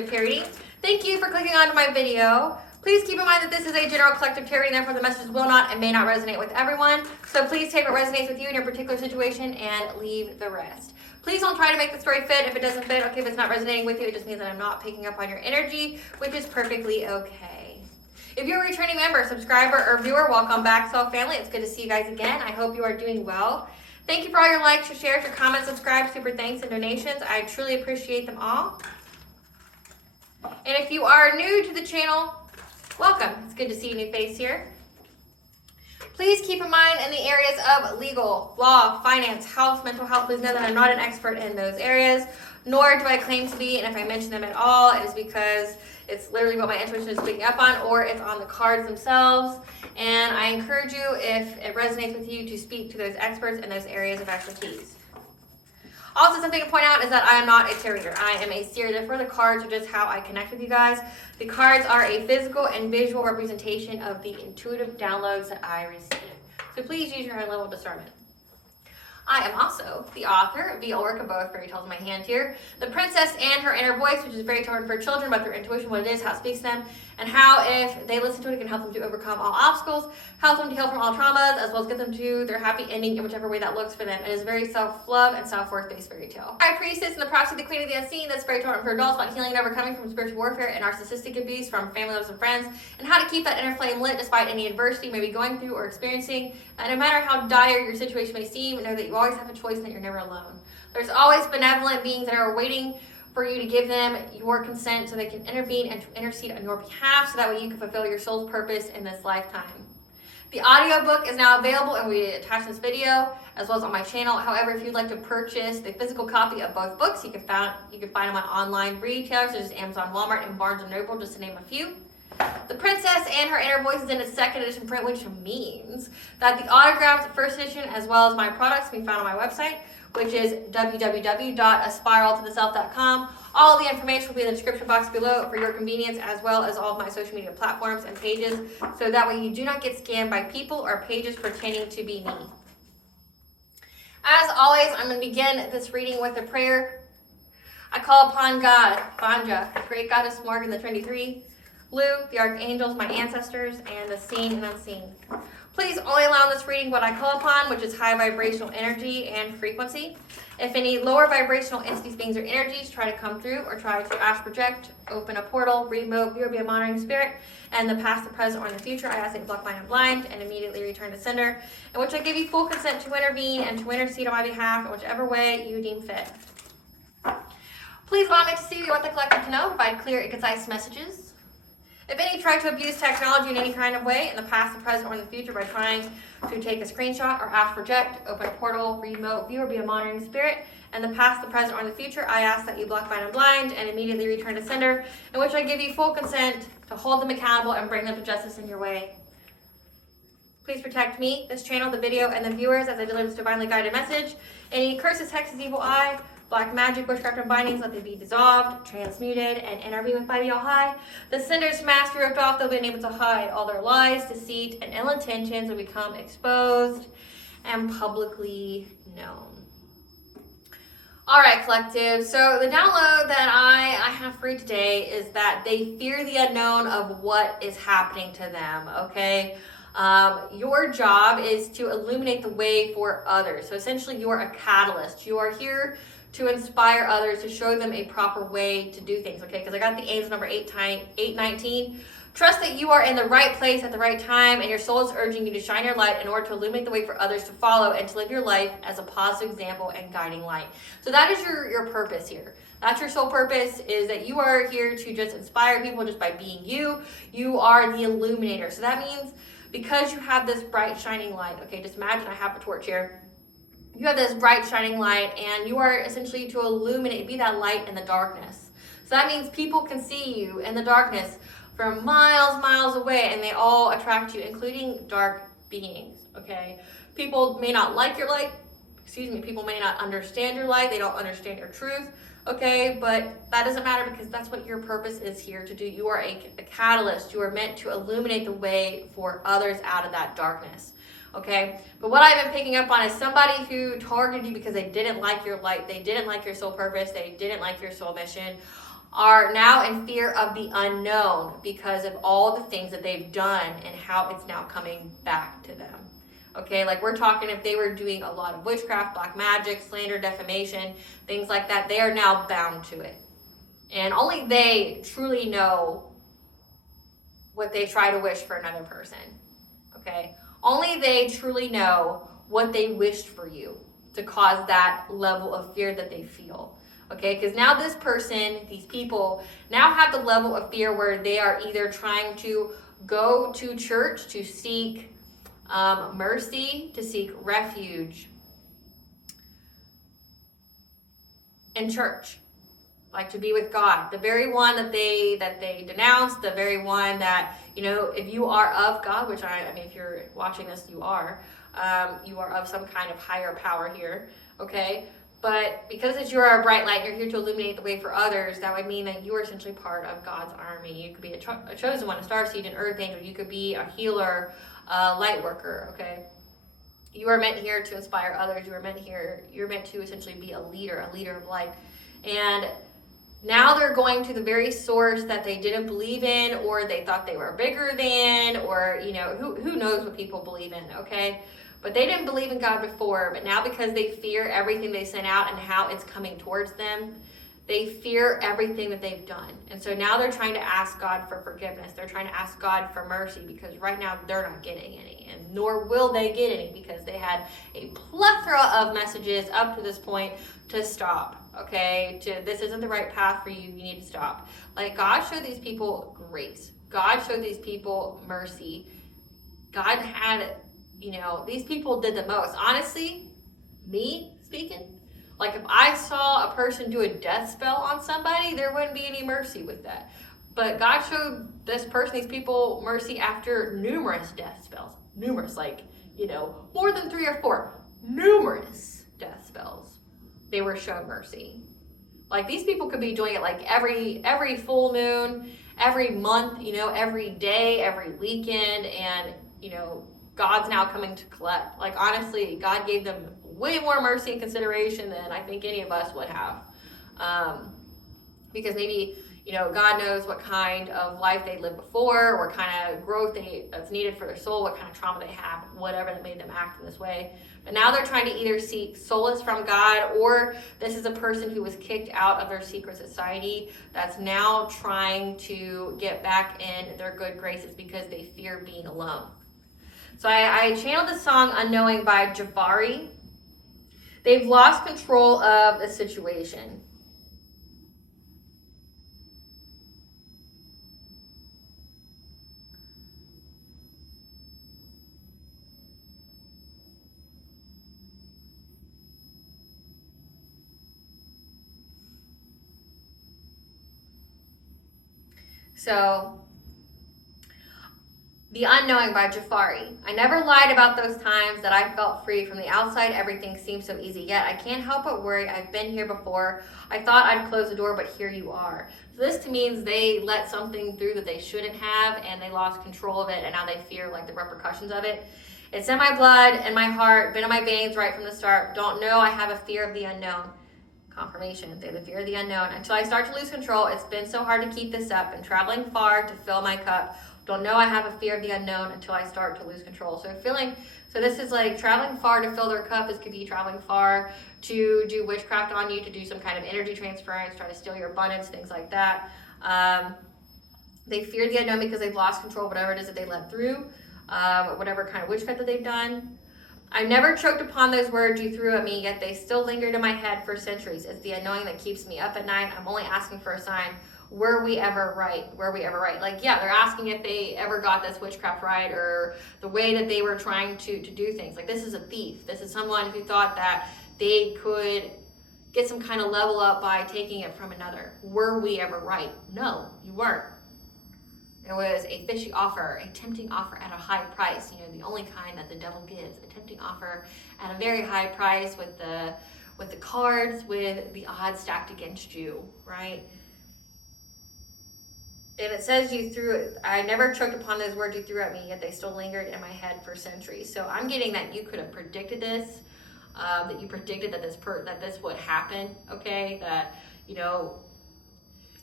collective tarot reading. Thank you for clicking onto my video. Please keep in mind that this is a general collective tarot reading, therefore the messages will not and may not resonate with everyone. So please take what resonates with you in your particular situation and leave the rest. Please don't try to make the story fit. If it doesn't fit, okay, if it's not resonating with you, it just means that I'm not picking up on your energy, which is perfectly okay. If you're a returning member, subscriber, or viewer, welcome back, Self Family. It's good to see you guys again. I hope you are doing well. Thank you for all your likes, your shares, your comments, subscribes, super thanks, and donations. I truly appreciate them all. And if you are new to the channel, welcome. It's good to see a new face here. Please keep in mind in the areas of legal, law, finance, health, mental health, please know that I'm not an expert in those areas, nor do I claim to be, and if I mention them at all, it is because it's literally what my intuition is picking up on, or it's on the cards themselves. And I encourage you, if it resonates with you, to speak to those experts in those areas of expertise. Also, something to point out is that I am not a tarot reader. I am a seer. Therefore, the cards are just how I connect with you guys. The cards are a physical and visual representation of the intuitive downloads that I receive. So please use your own level of discernment. I am also the author of the work of both fairy tales in my hand here. The Princess and Her Inner Voice, which is very important for children about their intuition, what it is, how it speaks to them, and how if they listen to it, it can help them to overcome all obstacles, help them to heal from all traumas, as well as get them to their happy ending in whichever way that looks for them. It is very self-love and self-worth based fairy tale. High Priestess and the Prophecy of the Queen of the Unseen, that's very important for adults about healing and overcoming from spiritual warfare and narcissistic abuse from family members and friends, and how to keep that inner flame lit despite any adversity you may be going through or experiencing. And no matter how dire your situation may seem, know that you always have a choice and that you're never alone. There's always benevolent beings that are waiting for you to give them your consent so they can intervene and to intercede on your behalf so that way you can fulfill your soul's purpose in this lifetime. The audiobook is now available and we attach this video as well as on my channel. However, if you'd like to purchase the physical copy of both books, you can find them on online retailers such as Amazon, Walmart, and Barnes & Noble, just to name a few. The Princess and Her Inner Voice is in its second edition print, which means that the autographed first edition as well as my products can be found on my website, which is www.aspiraltotheself.com. All the information will be in the description box below for your convenience, as well as all of my social media platforms and pages, so that way you do not get scammed by people or pages pretending to be me. As always, I'm going to begin this reading with a prayer. I call upon God, Banja, the great goddess Morgan, the Trinity Three, Blue, the archangels, my ancestors, and the seen and unseen. Please only allow in this reading what I call upon, which is high vibrational energy and frequency. If any lower vibrational entities, beings, or energies try to come through or try to astral project, open a portal, remote, view, or be a monitoring spirit, and the past, the present, or in the future, I ask that you block, blind, and blind, and immediately return to sender, in which I give you full consent to intervene and to intercede on my behalf in whichever way you deem fit. Please allow me to see what the collective to know, provide clear and concise messages. If any try to abuse technology in any kind of way, in the past, the present, or in the future, by trying to take a screenshot or astral project, open a portal, remote, view, or be a monitoring spirit, in the past, the present, or in the future, I ask that you block, blind, and blind, and immediately return to sender, in which I give you full consent to hold them accountable and bring them to justice in your way. Please protect me, this channel, the video, and the viewers as I deliver this divinely guided message. Any curses, hexes, evil eye, black magic, witchcraft, and bindings, let them be dissolved, transmuted, and intervened with by the All-High. The sender's mask ripped off, they'll be unable to hide. All their lies, deceit, and ill intentions will become exposed and publicly known. All right, collective. So the download that I have for you today is that they fear the unknown of what is happening to them, okay? Your job is to illuminate the way for others. So essentially, you are a catalyst. You are here to inspire others, to show them a proper way to do things, okay? Because I got the angel number 819. Trust that you are in the right place at the right time, and your soul is urging you to shine your light in order to illuminate the way for others to follow and to live your life as a positive example and guiding light. So that is your purpose here. That's your sole purpose, is that you are here to just inspire people just by being you. You are the illuminator. So that means because you have this bright shining light, okay, just imagine I have a torch here. You have this bright shining light, and you are essentially to illuminate, be that light in the darkness. So that means people can see you in the darkness from miles away, and they all attract you, including dark beings, okay? People may not like your light, people may not understand your light, they don't understand your truth, okay? But that doesn't matter, because that's what your purpose is here to do. You are a catalyst. You are meant to illuminate the way for others out of that darkness. Okay, but what I've been picking up on is somebody who targeted you because they didn't like your light, they didn't like your soul purpose, they didn't like your soul mission. are now in fear of the unknown because of all the things that they've done and how it's now coming back to them. Okay, like we're talking if they were doing a lot of witchcraft, black magic, slander, defamation, things like that, they are now bound to it. And only they truly know what they try to wish for another person. Okay, only they truly know what they wished for you to cause that level of fear that they feel. Okay, because now this person, these people, now have the level of fear where they are either trying to go to church to seek mercy, to seek refuge in church, like to be with God, the very one that they denounced, the very one that, you know, if you are of God, which I mean, if you're watching this, you are of some kind of higher power here, okay? But because you are a bright light, you're here to illuminate the way for others, that would mean that you are essentially part of God's army. You could be a chosen one, a starseed, an earth angel. You could be a healer, a light worker, okay? You are meant here to inspire others. You're meant to essentially be a leader of light. And now they're going to the very source that they didn't believe in, or they thought they were bigger than, or, you know, who knows what people believe in, okay? But they didn't believe in God before, but now because they fear everything they sent out and how it's coming towards them, they fear everything that they've done. And so now they're trying to ask God for forgiveness. They're trying to ask God for mercy because right now they're not getting any, and nor will they get any because they had a plethora of messages up to this point to stop, okay? This isn't the right path for you. You need to stop. Like, God showed these people grace. God showed these people mercy. God had, you know, these people did the most. Honestly, me speaking, like if I saw a person do a death spell on somebody, there wouldn't be any mercy with that. But God showed this person, these people, mercy after numerous death spells. Numerous, like, you know, more than 3 or 4. Numerous death spells. They were shown mercy. Like, these people could be doing it like every full moon, every month, you know, every day, every weekend, and, you know, God's now coming to collect. Like, honestly, God gave them way more mercy and consideration than I think any of us would have. Because maybe, you know, God knows what kind of life they lived before, what kind of growth that's needed for their soul, what kind of trauma they have, whatever that made them act in this way. But now they're trying to either seek solace from God, or this is a person who was kicked out of their secret society that's now trying to get back in their good graces because they fear being alone. So I channeled the song Unknowing by Javari. They've lost control of the situation. So, The Unknowing by Jafari. I never lied about those times that I felt free. From the outside, everything seems so easy. Yet I can't help but worry. I've been here before. I thought I'd close the door, but here you are. So this to means they let something through that they shouldn't have, and they lost control of it, and now they fear like the repercussions of it. It's in my blood, in my heart, been in my veins right from the start. Don't know, I have a fear of the unknown. Confirmation, they have the fear of the unknown. Until I start to lose control, it's been so hard to keep this up, and traveling far to fill my cup. Don't know, I have a fear of the unknown until I start to lose control. So this is like traveling far to fill their cup. This could be traveling far to do witchcraft on you, to do some kind of energy transference, try to steal your abundance, things like that. They fear the unknown because they've lost control of whatever it is that they let through, whatever kind of witchcraft that they've done. I never choked upon those words you threw at me, yet they still lingered in my head for centuries. It's the unknowing that keeps me up at night. I'm only asking for a sign. Were we ever right? Were we ever right? Like, yeah, they're asking if they ever got this witchcraft right, or the way that they were trying to do things. Like, this is a thief. This is someone who thought that they could get some kind of level up by taking it from another. Were we ever right? No, you weren't. It was a fishy offer, a tempting offer at a high price. You know, the only kind that the devil gives, a tempting offer at a very high price with the cards, with the odds stacked against you, right? And it says I never choked upon those words you threw at me, yet they still lingered in my head for centuries. So I'm getting that you could have predicted this, that you predicted that this would happen, okay? That, you know,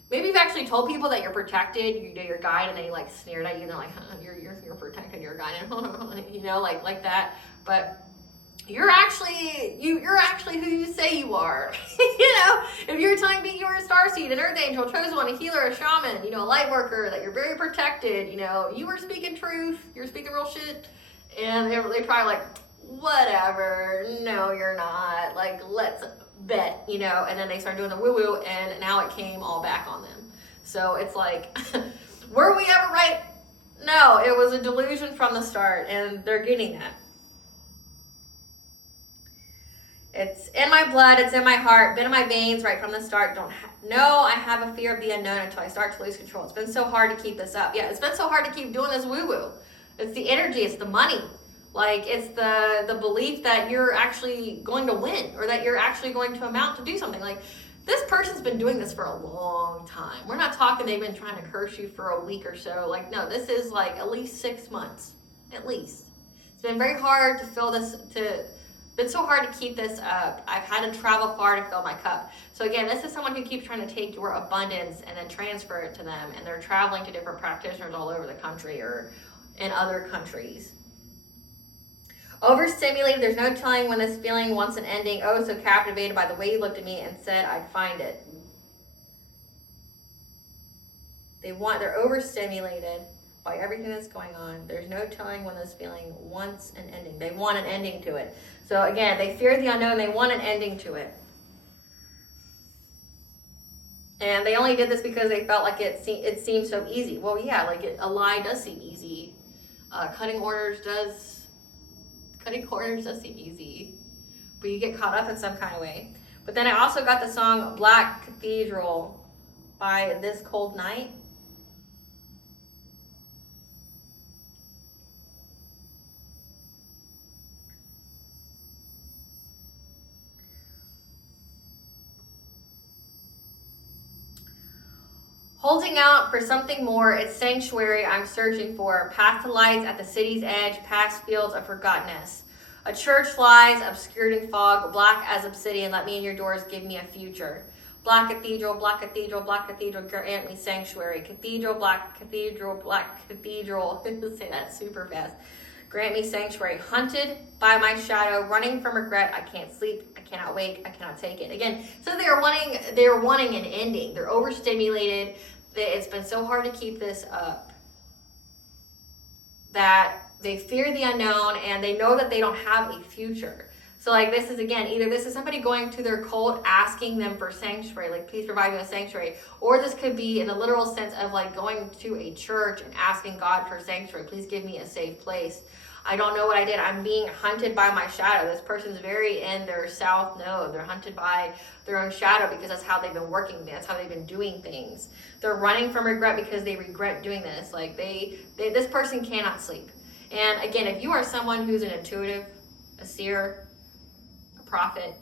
Maybe you've actually told people that you're protected, you know, you're guided, and they like sneered at you, and they're like, you're protected, you're guided, you know, like that. But you're actually who you say you are. You know, if you're telling me you're a starseed, an earth angel, chosen one, a healer, a shaman, you know, a light worker, that you're very protected, you know, you were speaking truth, you're speaking real shit, and they probably like, whatever, no, you're not. Like, let's bet, you know, and then they start doing the woo-woo, and now it came all back on them. So it's like, were we ever right? No, it was a delusion from the start, and they're getting that. It's in my blood, it's in my heart, been in my veins right from the start. I have a fear of the unknown until I start to lose control. It's been so hard to keep this up. Yeah, it's been so hard to keep doing this woo-woo. It's the energy, it's the money. Like, it's the belief that you're actually going to win, or that you're actually going to amount to do something. Like, this person's been doing this for a long time. We're not talking they've been trying to curse you for a week or so. Like, no, this is like at least 6 months, at least. It's been very hard to fill this, been so hard to keep this up. I've had to travel far to fill my cup. So again, this is someone who keeps trying to take your abundance and then transfer it to them, and they're traveling to different practitioners all over the country or in other countries. Overstimulated, there's no telling when this feeling wants an ending. Oh, so captivated by the way you looked at me and said I'd find it. They're overstimulated by everything that's going on. There's no telling when this feeling wants an ending. They want an ending to it. So again, they fear the unknown. They want an ending to it. And they only did this because they felt like it seemed so easy. Well, yeah, like a lie does seem easy. Cutting corners does seem easy. But you get caught up in some kind of way. But then I also got the song Black Cathedral by This Cold Night. Holding out for something more, it's sanctuary I'm searching for. Path to lights at the city's edge, past fields of forgottenness. A church lies, obscured in fog, black as obsidian. Let me in your doors, give me a future. Black cathedral, black cathedral, black cathedral, grant me sanctuary. Cathedral, black cathedral, black cathedral. Say that super fast. Grant me sanctuary. Hunted by my shadow, running from regret. I can't sleep. I cannot wake. I cannot take it. Again, so they're wanting an ending. They're overstimulated. It's been so hard to keep this up that they fear the unknown, and they know that they don't have a future. So like, this is, again, either this is somebody going to their cult asking them for sanctuary, like, please provide me a sanctuary, or this could be in the literal sense of like going to a church and asking God for sanctuary. Please give me a safe place. I don't know what I did. I'm being hunted by my shadow. This person's very in their south node. They're hunted by their own shadow because that's how they've been working. That's how they've been doing things. They're running from regret because they regret doing this. Like, this person cannot sleep. And again, if you are someone who's an intuitive, a seer, a prophet,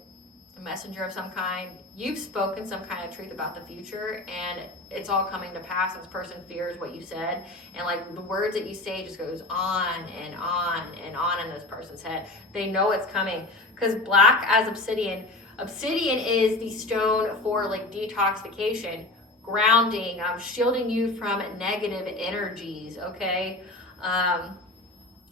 a messenger of some kind, you've spoken some kind of truth about the future, and it's all coming to pass. This person fears what you said, and like the words that you say just goes on and on and on in this person's head. They know it's coming, because black as obsidian is the stone for like detoxification, grounding, shielding you from negative energies. Okay.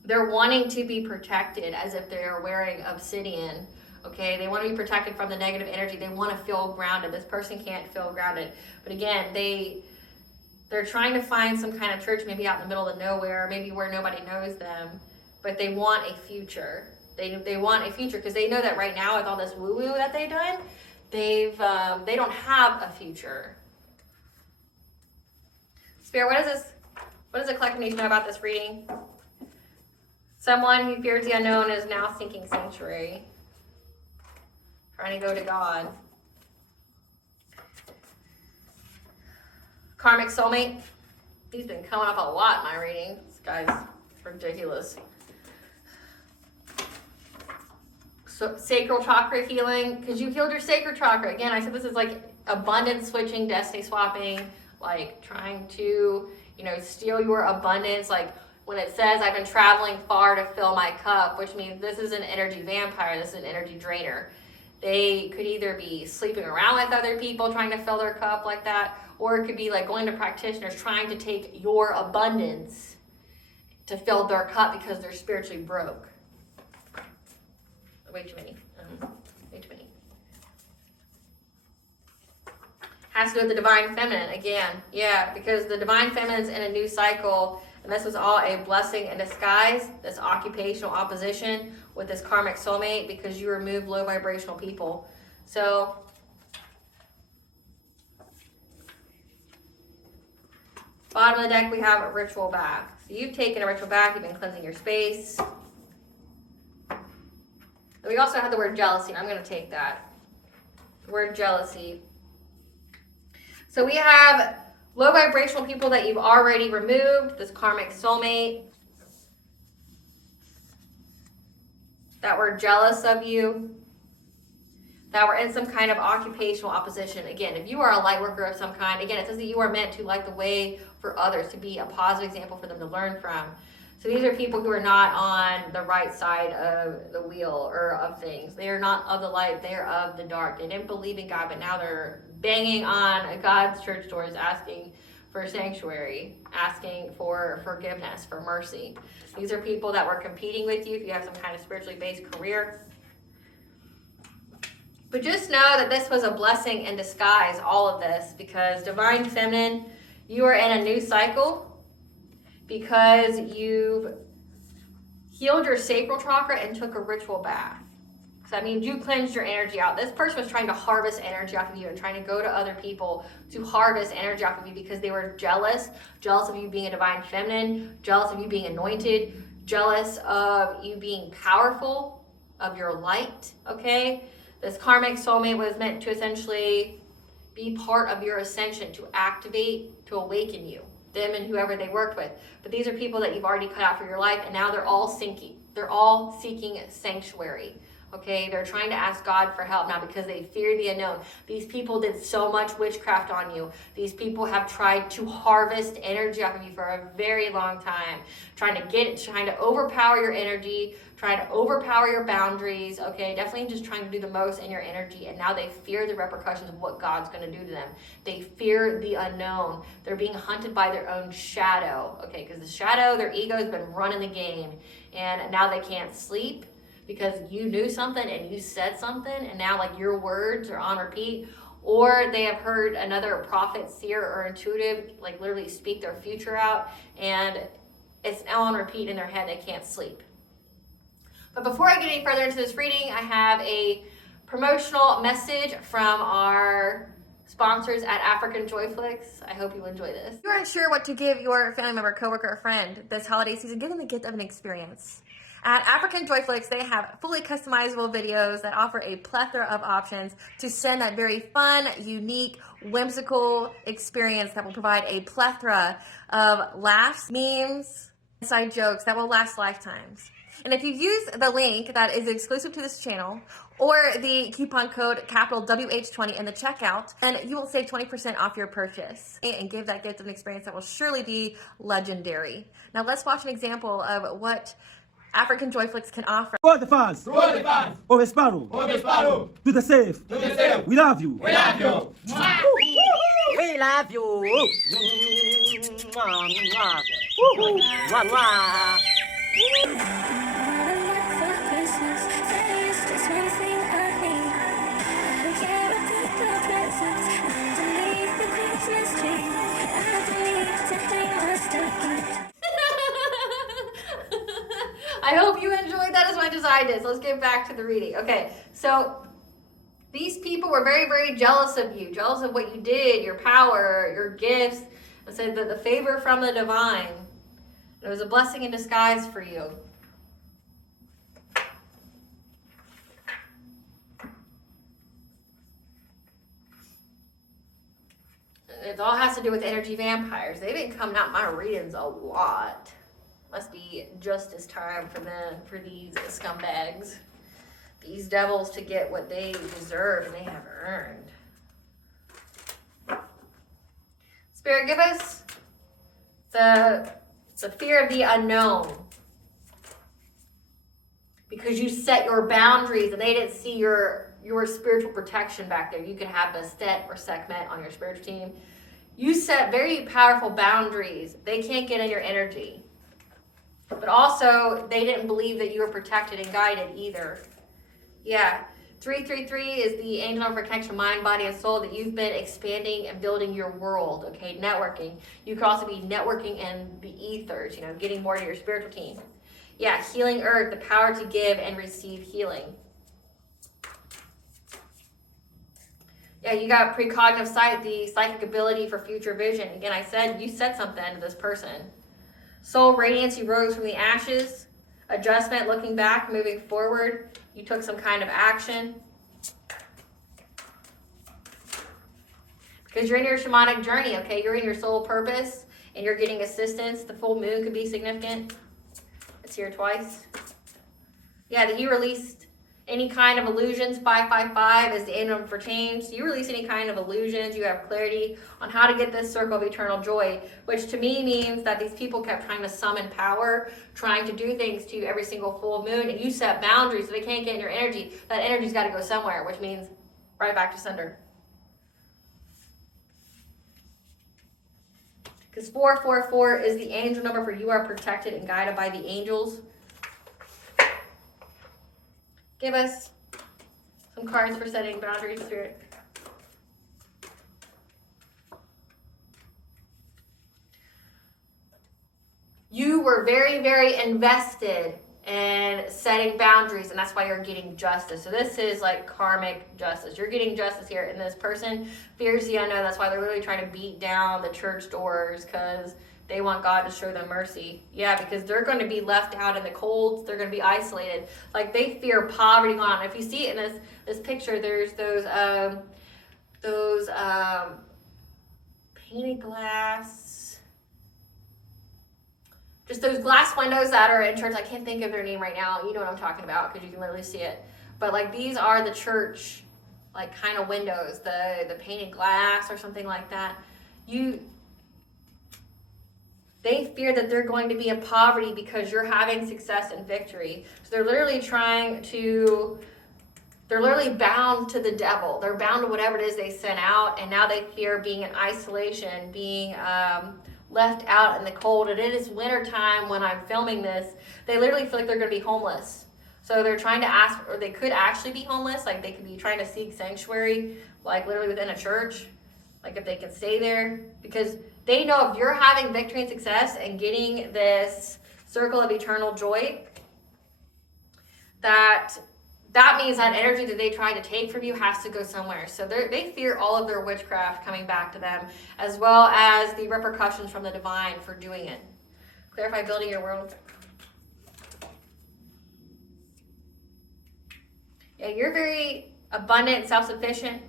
They're wanting to be protected as if they're wearing obsidian. Okay, they want to be protected from the negative energy. They want to feel grounded. This person can't feel grounded. But again, they're trying to find some kind of church, maybe out in the middle of nowhere, maybe where nobody knows them. But they want a future. They want a future because they know that right now, with all this woo-woo that they've done, they don't have a future. Spirit, what does the collective need to know about this reading? Someone who fears the unknown is now seeking sanctuary, trying to go to God. Karmic soulmate. He's been coming up a lot in my reading. This guy's ridiculous. So, sacral chakra healing, because you healed your sacral chakra. Again, I said this is like abundance switching, destiny swapping, like trying to, steal your abundance. Like when it says I've been traveling far to fill my cup, which means this is an energy vampire. This is an energy drainer. They could either be sleeping around with other people trying to fill their cup like that, or it could be like going to practitioners trying to take your abundance to fill their cup because they're spiritually broke. Way too many. Way too many. Has to do with the divine feminine again. Yeah, because the divine feminine's in a new cycle, and this was all a blessing in disguise, this occupational opposition with this karmic soulmate, because you remove low vibrational people. So bottom of the deck, we have a ritual bath. So you've taken a ritual bath, you've been cleansing your space. And we also have the word jealousy. I'm going to take that. The word jealousy. So we have low vibrational people that you've already removed, this karmic soulmate, that were jealous of you, that were in some kind of occupational opposition. Again, if you are a light worker of some kind, again, it says that you are meant to light the way for others, to be a positive example for them to learn from. So these are people who are not on the right side of the wheel or of things. They are not of the light, they are of the dark. They didn't believe in God, but now they're banging on God's church doors asking for sanctuary, asking for forgiveness, for mercy. These are people that were competing with you if you have some kind of spiritually based career. But just know that this was a blessing in disguise, all of this, because divine feminine, you are in a new cycle because you've healed your sacral chakra and took a ritual bath. So that means you cleansed your energy out. This person was trying to harvest energy off of you and trying to go to other people to harvest energy off of you because they were jealous of you being a divine feminine, jealous of you being anointed, jealous of you being powerful, of your light, okay? This karmic soulmate was meant to essentially be part of your ascension, to activate, to awaken you, them and whoever they worked with. But these are people that you've already cut out for your life, and now they're all sinking. They're all seeking sanctuary. Okay, they're trying to ask God for help now because they fear the unknown. These people did so much witchcraft on you. These people have tried to harvest energy off of you for a very long time, trying to overpower your energy, trying to overpower your boundaries. Okay, definitely just trying to do the most in your energy, and now they fear the repercussions of what God's going to do to them. They fear the unknown. They're being hunted by their own shadow. Okay, because the shadow, their ego has been running the game, and now they can't sleep because you knew something and you said something, and now like your words are on repeat, or they have heard another prophet, seer, or intuitive like literally speak their future out, and it's now on repeat in their head. They can't sleep. But before I get any further into this reading, I have a promotional message from our sponsors at Africanjoyflix. I hope you enjoy this. If you're unsure what to give your family member, coworker, or friend this holiday season, give them the gift of an experience. At Africanjoyflix, they have fully customizable videos that offer a plethora of options to send that very fun, unique, whimsical experience that will provide a plethora of laughs, memes, inside jokes that will last lifetimes. And if you use the link that is exclusive to this channel or the coupon code capital WH20 in the checkout, then you will save 20% off your purchase and give that gift of an experience that will surely be legendary. Now let's watch an example of what Africanjoyflix can offer. To all the fans, of Aspiraltotheself, to the safe, we love you. We love you. We love you. Mwah, mwah. Mwah, mwah. I hope you enjoyed that as much as I did. So let's get back to the reading. Okay, so these people were very, very jealous of you, jealous of what you did, your power, your gifts. It said that the favor from the divine. It was a blessing in disguise for you. It all has to do with energy vampires. They've been coming out my readings a lot. Must be justice time for these scumbags, these devils, to get what they deserve and they have earned. Spirit, give us the fear of the unknown, because you set your boundaries and they didn't see your your spiritual protection back there. You can have Bastet or Sekhmet on your spiritual team. You set very powerful boundaries. They can't get in your energy. But also, they didn't believe that you were protected and guided either. Yeah. 333 is the angel number for connection, mind, body, and soul, that you've been expanding and building your world, okay? Networking. You could also be networking in the ethers, getting more to your spiritual team. Yeah, healing earth, the power to give and receive healing. Yeah, you got precognitive sight, the psychic ability for future vision. Again, I said you said something to this person. Soul radiance, you rose from the ashes. Adjustment, looking back, moving forward. You took some kind of action. Because you're in your shamanic journey, okay? You're in your soul purpose and you're getting assistance. The full moon could be significant. It's here twice. Yeah, that you released any kind of illusions. 555 is the end for change. So you release any kind of illusions. You have clarity on how to get this circle of eternal joy, which to me means that these people kept trying to summon power, trying to do things to you every single full moon, and you set boundaries so they can't get in your energy. That energy's got to go somewhere, which means right back to sender. Because 444 is the angel number for you are protected and guided by the angels. Give us some cards for setting boundaries, Spirit. You were very, very invested in setting boundaries, and that's why you're getting justice. So this is like karmic justice. You're getting justice here, and this person fears the unknown. That's why they're literally trying to beat down the church doors, because they want God to show them mercy. Yeah, because they're going to be left out in the cold. They're going to be isolated. Like, they fear poverty going on. If you see it in this picture, there's those painted glass, just those glass windows that are in church. I can't think of their name right now. You know what I'm talking about, because you can literally see it. But like, these are the church, like, kind of windows, the painted glass or something like that. They fear that they're going to be in poverty because you're having success and victory. So they're literally bound to the devil. They're bound to whatever it is they sent out, and now they fear being in isolation, being left out in the cold. And it is winter time when I'm filming this. They literally feel like they're going to be homeless. So they're trying to ask, or they could actually be homeless. Like, they could be trying to seek sanctuary, like literally within a church. Like, if they can stay there, because they know if you're having victory and success and getting this circle of eternal joy, that means that energy that they try to take from you has to go somewhere. So they fear all of their witchcraft coming back to them, as well as the repercussions from the divine for doing it. Clarify building your world. Yeah, you're very abundant, self-sufficient.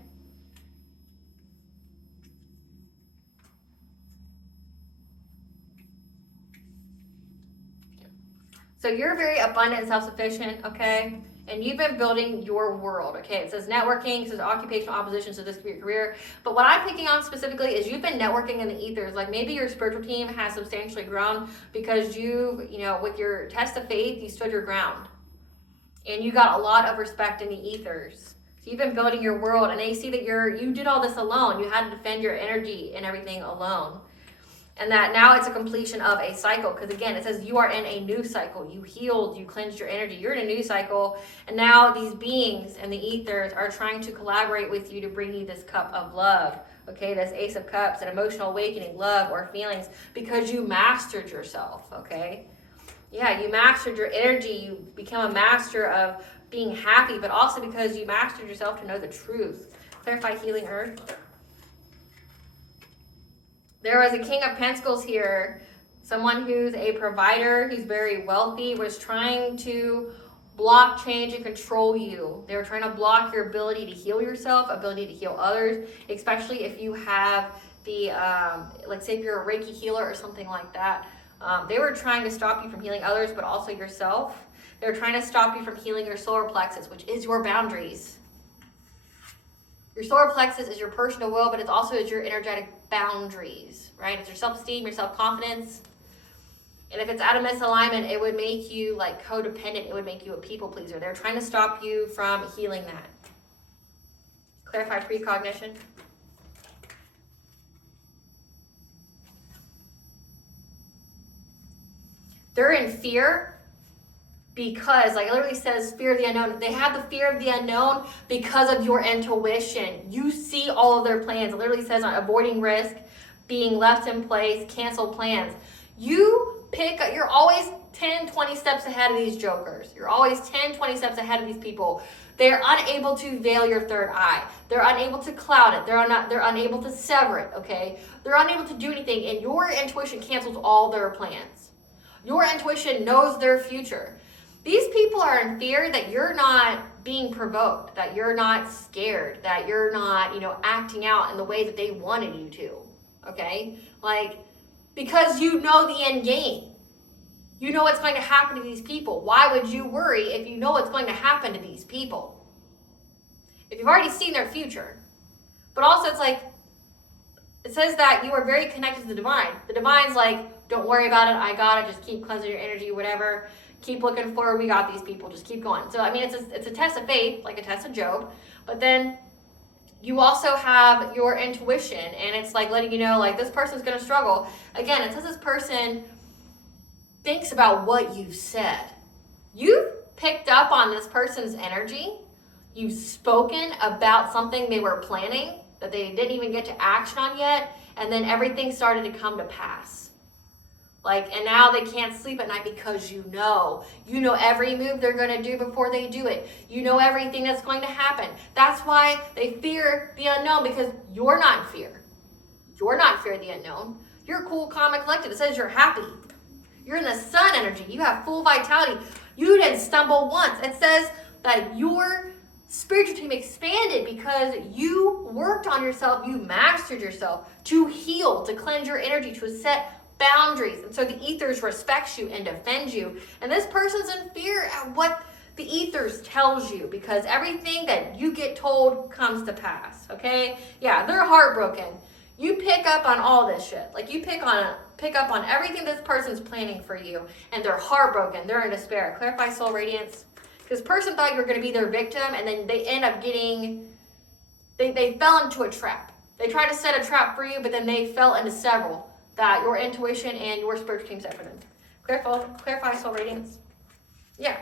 So you're very abundant and self-sufficient, okay? And you've been building your world, okay? It says networking, it says occupational opposition, so this could be your career. But what I'm picking on specifically is you've been networking in the ethers. Like, maybe your spiritual team has substantially grown because with your test of faith, you stood your ground. And you got a lot of respect in the ethers. So you've been building your world, and they see that you did all this alone. You had to defend your energy and everything alone. And that now it's a completion of a cycle. Because again, it says you are in a new cycle. You healed, you cleansed your energy. You're in a new cycle. And now these beings and the ethers are trying to collaborate with you to bring you this cup of love. Okay, this Ace of Cups, an emotional awakening, love or feelings, because you mastered yourself, okay? Yeah, you mastered your energy. You become a master of being happy, but also because you mastered yourself to know the truth. Clarify healing earth. There was a King of Pentacles here, someone who's a provider, who's very wealthy, was trying to block, change, and control you. They were trying to block your ability to heal yourself, ability to heal others, especially if you have the, like, say if you're a Reiki healer or something like that. They were trying to stop you from healing others, but also yourself. They were trying to stop you from healing your solar plexus, which is your boundaries. Your solar plexus is your personal will, but it also is your energetic boundaries, right? It's your self-esteem, your self-confidence. And if it's out of misalignment, it would make you like codependent. It would make you a people pleaser. They're trying to stop you from healing that. Clarify precognition. They're in fear because, like it literally says, fear of the unknown. They have the fear of the unknown because of your intuition. You see all of their plans. It literally says on avoiding risk, being left in place, cancel plans. You're always 10, 20 steps ahead of these jokers. You're always 10, 20 steps ahead of these people. They're unable to veil your third eye. They're unable to cloud it. They're unable to sever it, okay? They're unable to do anything, and your intuition cancels all their plans. Your intuition knows their future. These people are in fear that you're not being provoked, that you're not scared, that you're not, acting out in the way that they wanted you to, okay? Like, because you know the end game. You know what's going to happen to these people. Why would you worry if you know what's going to happen to these people? If you've already seen their future. But also it's like, it says that you are very connected to the divine. The divine's like, don't worry about it, I got it, just keep cleansing your energy, whatever. Keep looking forward, we got these people, just keep going. So, I mean, it's a test of faith, like a test of Job. But then you also have your intuition, and it's like letting you know, like, this person's going to struggle. Again, it says this person thinks about what you've said. You've picked up on this person's energy. You've spoken about something they were planning that they didn't even get to action on yet, and then everything started to come to pass. And now they can't sleep at night because you know every move they're going to do before they do it. You know everything that's going to happen. That's why they fear the unknown, because you're not in fear. You're not in fear of the unknown. You're cool, calm, and collected. It says you're happy. You're in the sun energy. You have full vitality. You didn't stumble once. It says that your spiritual team expanded because you worked on yourself. You mastered yourself to heal, to cleanse your energy, to set boundaries. And so the ethers respects you and defends you. And this person's in fear at what the ethers tells you, because everything that you get told comes to pass. Okay? Yeah, they're heartbroken. You pick up on all this shit. Like, you pick up on everything this person's planning for you, and they're heartbroken. They're in despair. Clarify soul radiance. Because person thought you were going to be their victim, and then they end up getting, they fell into a trap. They tried to set a trap for you, but then they fell into several that your intuition and your spiritual team set for them. Clarify soul radiance. Yeah.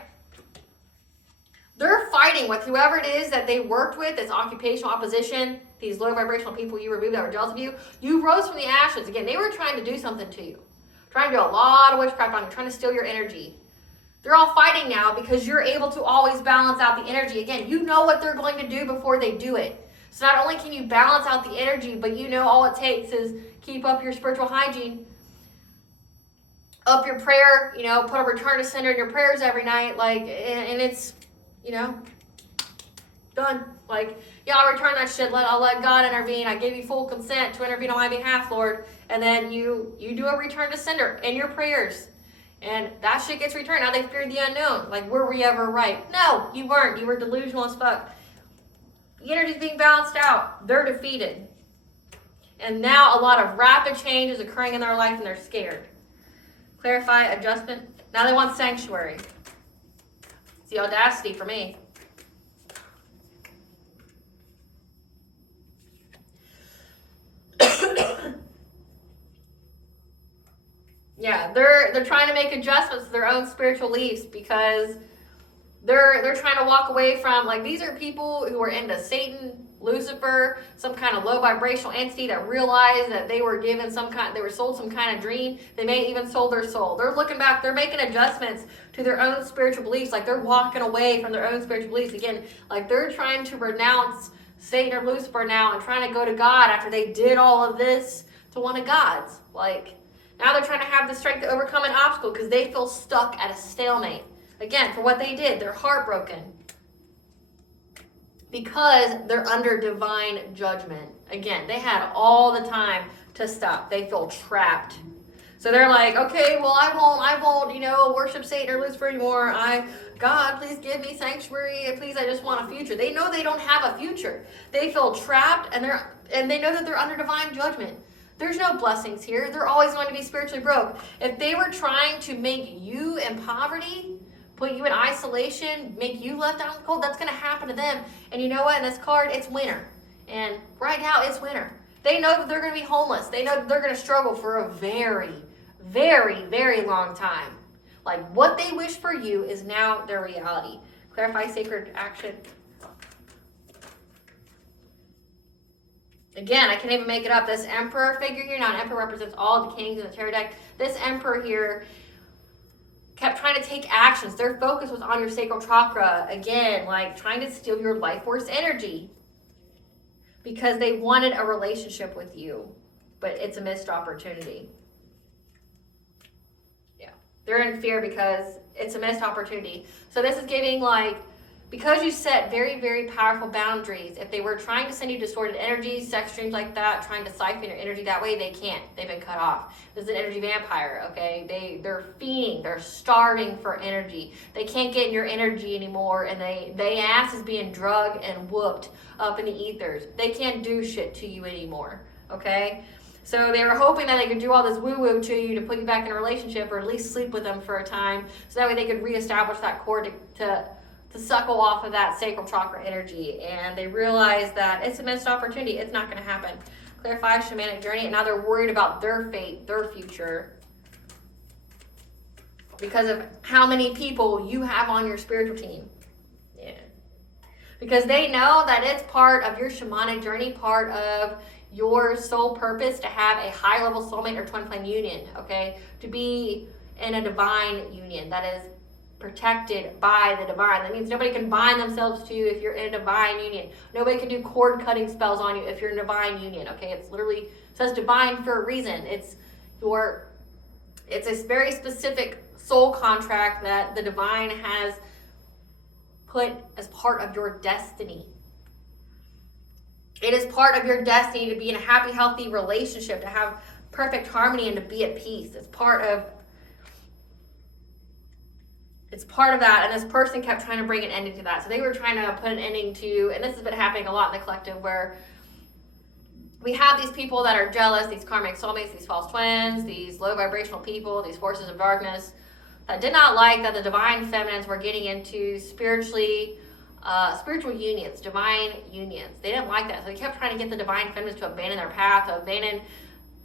They're fighting with whoever it is that they worked with, this occupational opposition, these low vibrational people you removed that were jealous of you. You rose from the ashes. Again, they were trying to do something to you. Trying to do a lot of witchcraft on you, trying to steal your energy. They're all fighting now because you're able to always balance out the energy. Again, you know what they're going to do before they do it. So not only can you balance out the energy, but you know all it takes is keep up your spiritual hygiene, up your prayer, put a return to sender in your prayers every night, and it's, done. I'll return that shit. I'll let God intervene. I gave you full consent to intervene on my behalf, Lord. And then you do a return to sender in your prayers. And that shit gets returned. Now they fear the unknown. Were we ever right? No, you weren't. You were delusional as fuck. The energy's being balanced out. They're defeated. And now a lot of rapid change is occurring in their life, and they're scared. Clarify adjustment. Now they want sanctuary. It's the audacity for me. Yeah, they're trying to make adjustments to their own spiritual beliefs because they're trying to walk away from, these are people who are into Satan, Lucifer, some kind of low vibrational entity that realized that they were sold some kind of dream. They may even sold their soul. They're looking back, they're making adjustments to their own spiritual beliefs. They're walking away from their own spiritual beliefs. Again, they're trying to renounce Satan or Lucifer now and trying to go to God after they did all of this to one of God's. Now they're trying to have the strength to overcome an obstacle because they feel stuck at a stalemate. Again, for what they did, they're heartbroken because they're under divine judgment. Again, they had all the time to stop. They feel trapped. So they're like, okay, well, I won't, worship Satan or Lucifer anymore. God, please give me sanctuary. Please, I just want a future. They know they don't have a future. They feel trapped, and they know that they're under divine judgment. There's no blessings here. They're always going to be spiritually broke. If they were trying to make you in poverty, put you in isolation, make you left out in the cold, that's going to happen to them. And you know what? In this card, it's winter. And right now it's winter. They know that they're going to be homeless. They know that they're going to struggle for a very, very, very long time. Like what they wish for you is now their reality. Clarify sacred action. Again, I can't even make it up. This emperor figure here, now an emperor represents all the kings in the tarot deck. This emperor here kept trying to take actions. Their focus was on your sacral chakra. Again, like trying to steal your life force energy. Because they wanted a relationship with you. But it's a missed opportunity. Yeah. They're in fear because it's a missed opportunity. So this is giving like, because you set very, very powerful boundaries, if they were trying to send you distorted energy, sex dreams like that, trying to siphon your energy that way, they can't. They've been cut off. This is an energy vampire, okay? They're feeding, they're starving for energy. They can't get in your energy anymore, and they ass is being drugged and whooped up in the ethers. They can't do shit to you anymore, okay? So they were hoping that they could do all this woo-woo to you to put you back in a relationship, or at least sleep with them for a time, so that way they could reestablish that cord to suckle off of that sacral chakra energy. And they realized that it's a missed opportunity. It's not going to happen. Clarify shamanic journey. And now they're worried about their fate, their future, because of how many people you have on your spiritual team. Yeah. Because they know that it's part of your shamanic journey, part of your soul purpose to have a high level soulmate or twin flame union, okay? To be in a divine union that is protected by the divine. That means nobody can bind themselves to you if you're in a divine union. Nobody can do cord cutting spells on you if you're in a divine union. Okay, it's literally says divine for a reason. It's a very specific soul contract that the divine has put as part of your destiny. It is part of your destiny to be in a happy, healthy relationship, to have perfect harmony and to be at peace. It's part of that, and this person kept trying to bring an ending to that. So they were trying to put an ending to, and this has been happening a lot in the collective, where we have these people that are jealous, these karmic soulmates, these false twins, these low vibrational people, these forces of darkness, that did not like that the divine feminines were getting into spiritual unions, divine unions. They didn't like that. So they kept trying to get the divine feminines to abandon their path, to abandon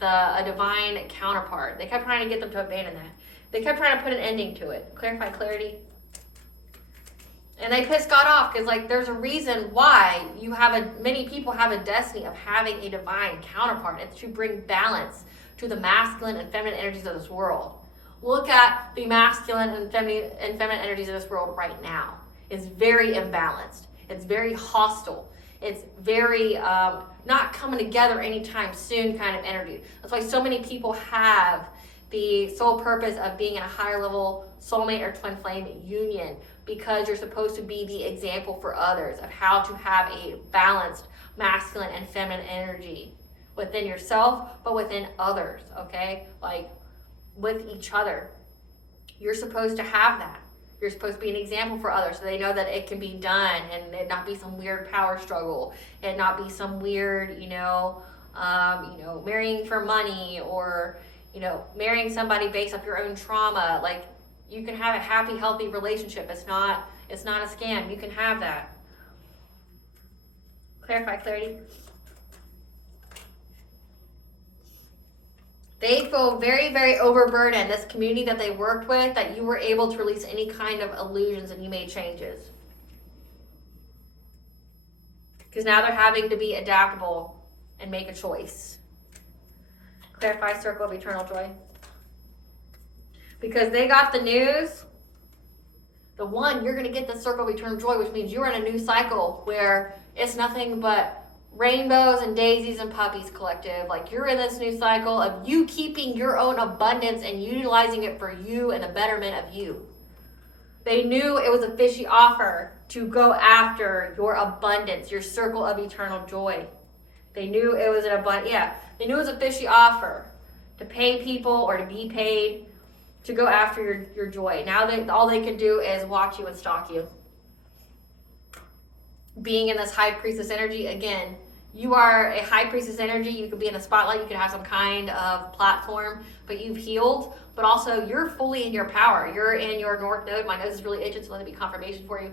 a divine counterpart. They kept trying to get them to abandon that. They kept trying to put an ending to it. Clarify clarity. And they pissed God off because, like, there's a reason why many people have a destiny of having a divine counterpart. It's to bring balance to the masculine and feminine energies of this world. Look at the masculine and feminine energies of this world right now. It's very imbalanced. It's very hostile. It's very not coming together anytime soon kind of energy. That's why so many people have the sole purpose of being in a higher level soulmate or twin flame union, because you're supposed to be the example for others of how to have a balanced masculine and feminine energy within yourself, but within others, okay? Like with each other. You're supposed to have that. You're supposed to be an example for others so they know that it can be done, and it not be some weird power struggle, and not be some weird, marrying for money, or marrying somebody based off your own trauma. Like, you can have a happy, healthy relationship. It's not a scam. You can have that. Clarify clarity. They feel very, very overburdened, this community that they worked with, that you were able to release any kind of illusions and you made changes. Because now they're having to be adaptable and make a choice. Clarify circle of eternal joy. Because they got the news. You're going to get the circle of eternal joy, which means you're in a new cycle where it's nothing but rainbows and daisies and puppies, collective. Like, you're in this new cycle of you keeping your own abundance and utilizing it for you and the betterment of you. They knew it was a fishy offer to go after your abundance, your circle of eternal joy. They knew it was they knew it was a fishy offer to pay people or to be paid to go after your joy. Now all they can do is watch you and stalk you. Being in this high priestess energy, again, you are a high priestess energy. You could be in the spotlight. You could have some kind of platform, but you've healed. But also, you're fully in your power. You're in your north node. My nose is really itching, so let it be confirmation for you.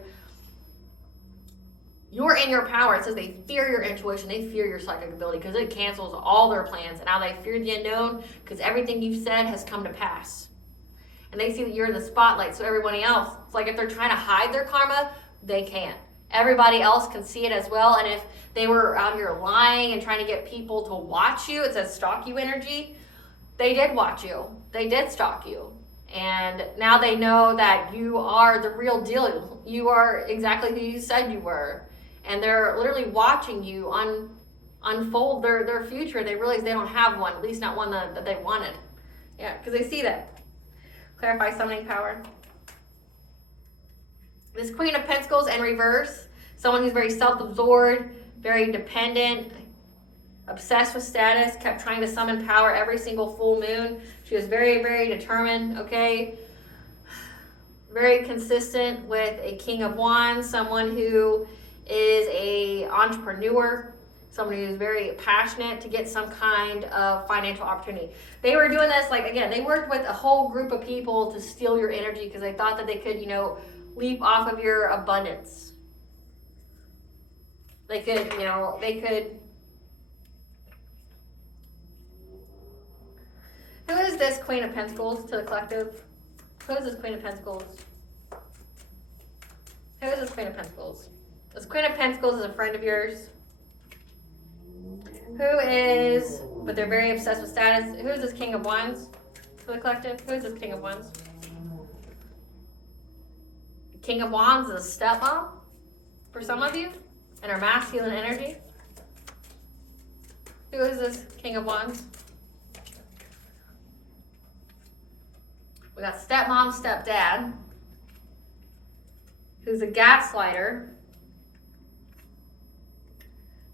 you're in your power. It says they fear your intuition. They fear your psychic ability because it cancels all their plans. And now they fear the unknown because everything you've said has come to pass. And they see that you're in the spotlight, so everybody else, it's like if they're trying to hide their karma, they can't. Everybody else can see it as well. And if they were out here lying and trying to get people to watch you, it says stalk you energy, they did watch you. They did stalk you. And now they know that you are the real deal. You are exactly who you said you were. And they're literally watching you unfold their future. They realize they don't have one, at least not one that they wanted. Yeah, because they see that. Clarify summoning power. This Queen of Pentacles in reverse, someone who's very self-absorbed, very dependent, obsessed with status, kept trying to summon power every single full moon. She was very, very determined, okay? Very consistent with a King of Wands, someone who is a entrepreneur, someone who's very passionate to get some kind of financial opportunity. They were doing this, like, again, they worked with a whole group of people to steal your energy because they thought that they could, leap off of your abundance. They could. Who is this Queen of Pentacles to the collective? Who is this Queen of Pentacles? Who is this Queen of Pentacles? This Queen of Pentacles is a friend of yours. Who is, but they're very obsessed with status. Who is this King of Wands to the collective? Who is this King of Wands? King of Wands is a stepmom for some of you and her masculine energy. Who is this King of Wands? We got stepmom, stepdad, who's a gaslighter,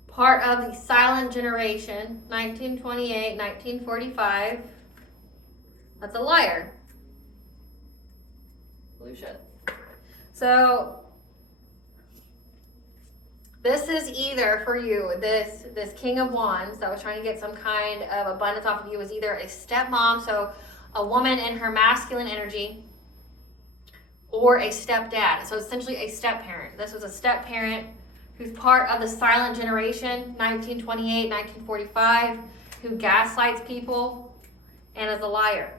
part of the silent generation, 1928, 1945. That's a liar. Holy shit. So this is either for you, this King of Wands that was trying to get some kind of abundance off of you was either a stepmom, so a woman in her masculine energy, or a stepdad. So essentially a step-parent. This was a step-parent who's part of the silent generation, 1928, 1945, who gaslights people and is a liar.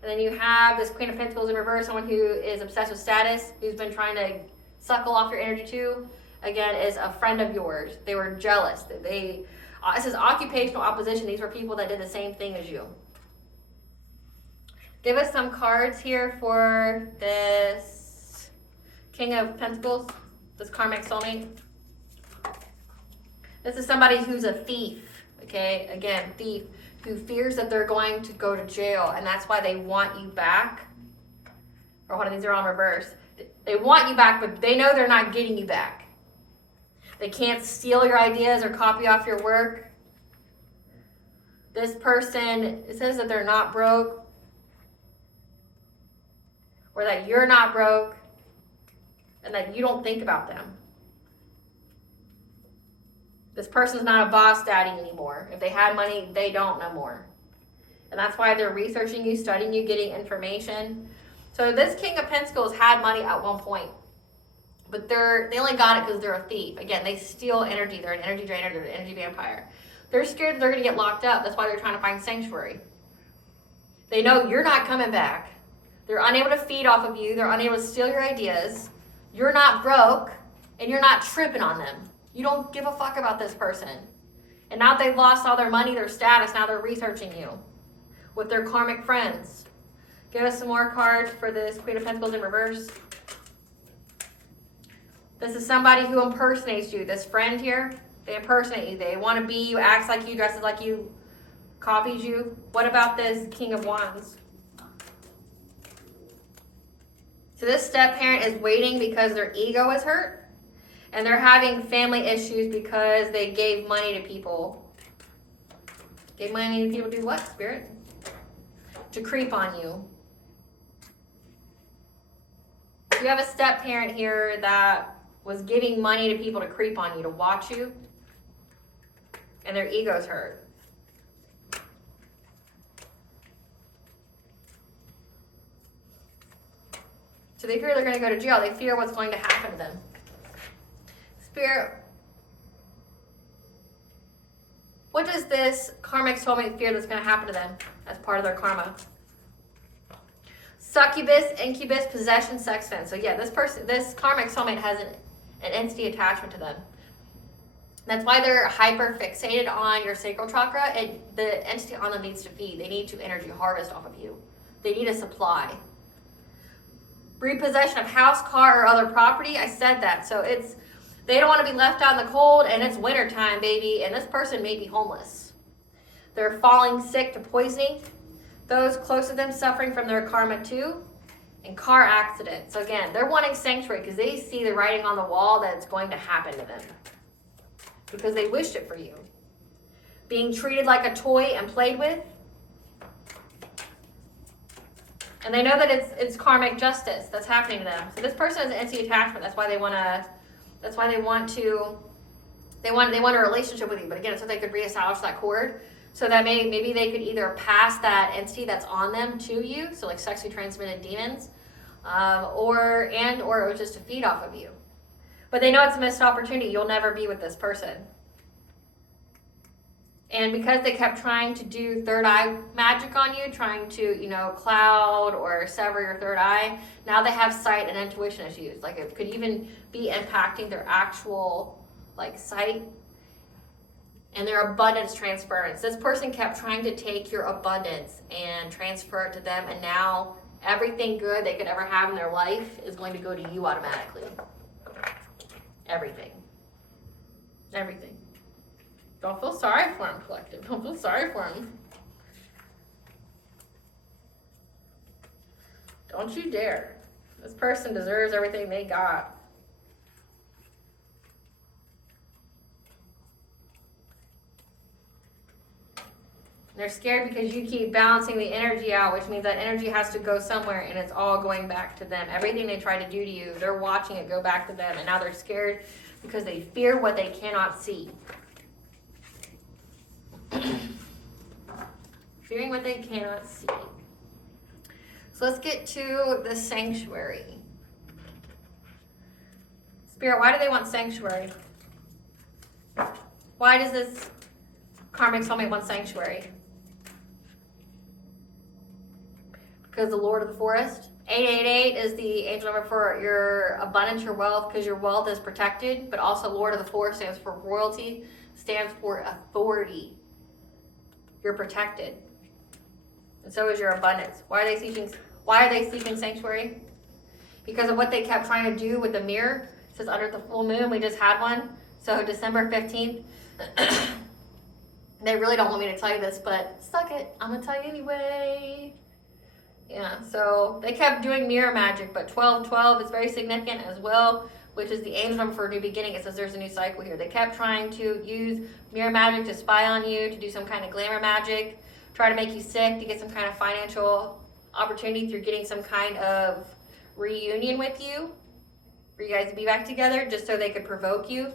And then you have this Queen of Pentacles in reverse, someone who is obsessed with status, who's been trying to suckle off your energy too. Again, is a friend of yours. They were jealous. This is occupational opposition. These were people that did the same thing as you. Give us some cards here for this King of Pentacles, this karmic soulmate. This is somebody who's a thief, okay? Again, thief, who fears that they're going to go to jail, and that's why they want you back. Or hold on, these are on reverse. They want you back, but they know they're not getting you back. They can't steal your ideas or copy off your work. This person, it says that they're not broke, or that you're not broke, and that you don't think about them. This person's not a boss daddy anymore. If they had money, they don't no more. And that's why they're researching you, studying you, getting information. So this King of Pentacles had money at one point, but they only got it because they're a thief. Again, they steal energy. They're an energy drainer. They're an energy vampire. They're scared that they're going to get locked up. That's why they're trying to find sanctuary. They know you're not coming back. They're unable to feed off of you. They're unable to steal your ideas. You're not broke, and you're not tripping on them. You don't give a fuck about this person. And now they've lost all their money, their status, now they're researching you with their karmic friends. Give us some more cards for this Queen of Pentacles in reverse. This is somebody who impersonates you. This friend here, they impersonate you. They want to be you, acts like you, dresses like you, copies you. What about this King of Wands? So this step-parent is waiting because their ego is hurt. And they're having family issues because they gave money to people. Gave money to people to do what, Spirit? To creep on you. You have a step-parent here that was giving money to people to creep on you, to watch you. And their ego's hurt. So they fear they're going to go to jail. They fear what's going to happen to them. Spirit, what does this karmic soulmate fear that's going to happen to them as part of their karma? Succubus, incubus, possession, sex fin. So yeah, this karmic soulmate has an entity attachment to them. That's why they're hyper fixated on your sacral chakra, and the entity on them needs to feed. They need to energy harvest off of you. They need a supply. Repossession of house, car, or other property. I said that. So they don't want to be left out in the cold, and it's wintertime, baby, and this person may be homeless. They're falling sick to poisoning. Those close to them suffering from their karma too. And car accidents. So again, they're wanting sanctuary because they see the writing on the wall that it's going to happen to them. Because they wished it for you. Being treated like a toy and played with. And they know that it's karmic justice that's happening to them. So this person has an entity attachment. That's why they want a relationship with you. But again, so they could reestablish that cord. So that maybe they could either pass that entity that's on them to you, so like sexually transmitted demons, or it was just to feed off of you. But they know it's a missed opportunity. You'll never be with this person. And because they kept trying to do third eye magic on you, trying to, cloud or sever your third eye, now they have sight and intuition issues. Like it could even be impacting their actual sight and their abundance transference. This person kept trying to take your abundance and transfer it to them, and now everything good they could ever have in their life is going to go to you automatically. Everything. Don't feel sorry for him, collective. Don't feel sorry for him. Don't you dare. This person deserves everything they got. They're scared because you keep balancing the energy out, which means that energy has to go somewhere, and it's all going back to them. Everything they try to do to you, they're watching it go back to them, and now they're scared because they fear what they cannot see. Fearing what they cannot see. So let's get to the sanctuary. Spirit, why do they want sanctuary? Why does this karmic soulmate want sanctuary? Because the Lord of the Forest. 888 is the angel number for your abundance, your wealth, because your wealth is protected. But also Lord of the Forest stands for royalty, stands for authority. You're protected. And so is your abundance. Why are they seeking sanctuary? Because of what they kept trying to do with the mirror. It says under the full moon, we just had one. So December 15th. They really don't want me to tell you this, but suck it. I'm going to tell you anyway. Yeah, so they kept doing mirror magic, but 1212 is very significant as well, which is the angel number for a new beginning. It says there's a new cycle here. They kept trying to use mirror magic to spy on you, to do some kind of glamour magic, try to make you sick, to get some kind of financial opportunity through getting some kind of reunion with you, for you guys to be back together, just so they could provoke you.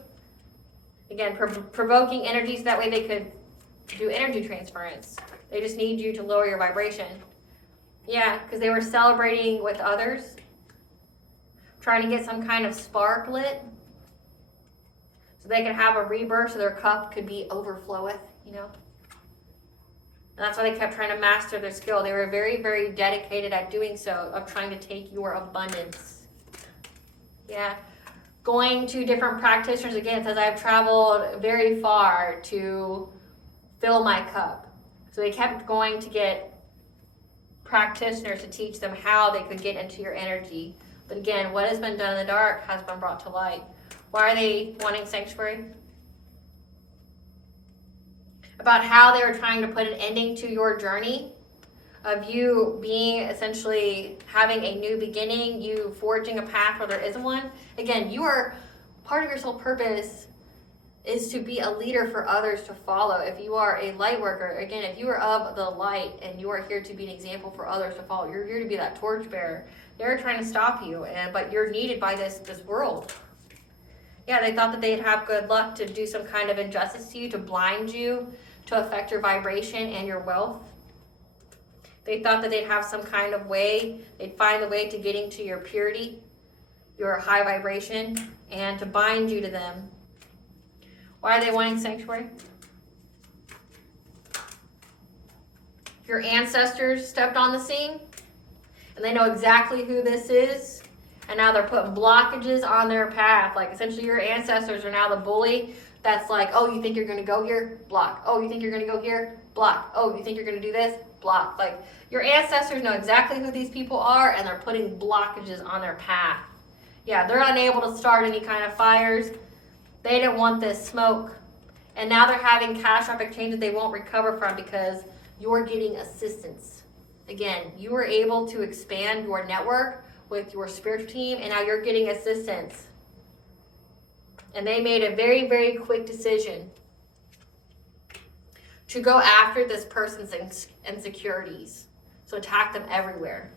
Again, provoking energy so that way they could do energy transference. They just need you to lower your vibration. Yeah, because they were celebrating with others, trying to get some kind of spark lit so they could have a rebirth so their cup could be overfloweth, And that's why they kept trying to master their skill. They were very, very dedicated at doing so, of trying to take your abundance. Yeah. Going to different practitioners, again, it says I've traveled very far to fill my cup. So they kept going to get practitioners to teach them how they could get into your energy. But again, what has been done in the dark has been brought to light. Why are they wanting sanctuary? About how they were trying to put an ending to your journey of you being essentially having a new beginning, you forging a path where there isn't one. Again, you are part of your soul purpose is to be a leader for others to follow. If you are a light worker, again, if you are of the light and you are here to be an example for others to follow, you're here to be that torchbearer. They're trying to stop you, but you're needed by this world. Yeah, they thought that they'd have good luck to do some kind of injustice to you, to blind you, to affect your vibration and your wealth. They thought that they'd have some kind of way, they'd find the way to getting to your purity, your high vibration and to bind you to them. Why are they wanting sanctuary? Your ancestors stepped on the scene and they know exactly who this is, and now they're putting blockages on their path. Like essentially your ancestors are now the bully that's like, oh, you think you're going to go here? Block. Oh, you think you're going to go here? Block. Oh, you think you're going to do this? Block. Like your ancestors know exactly who these people are and they're putting blockages on their path. Yeah, they're unable to start any kind of fires. They didn't want this smoke. And now they're having catastrophic changes they won't recover from because you're getting assistance. Again, you were able to expand your network with your spiritual team, and now you're getting assistance. And they made a very, very quick decision to go after this person's insecurities. So attack them everywhere.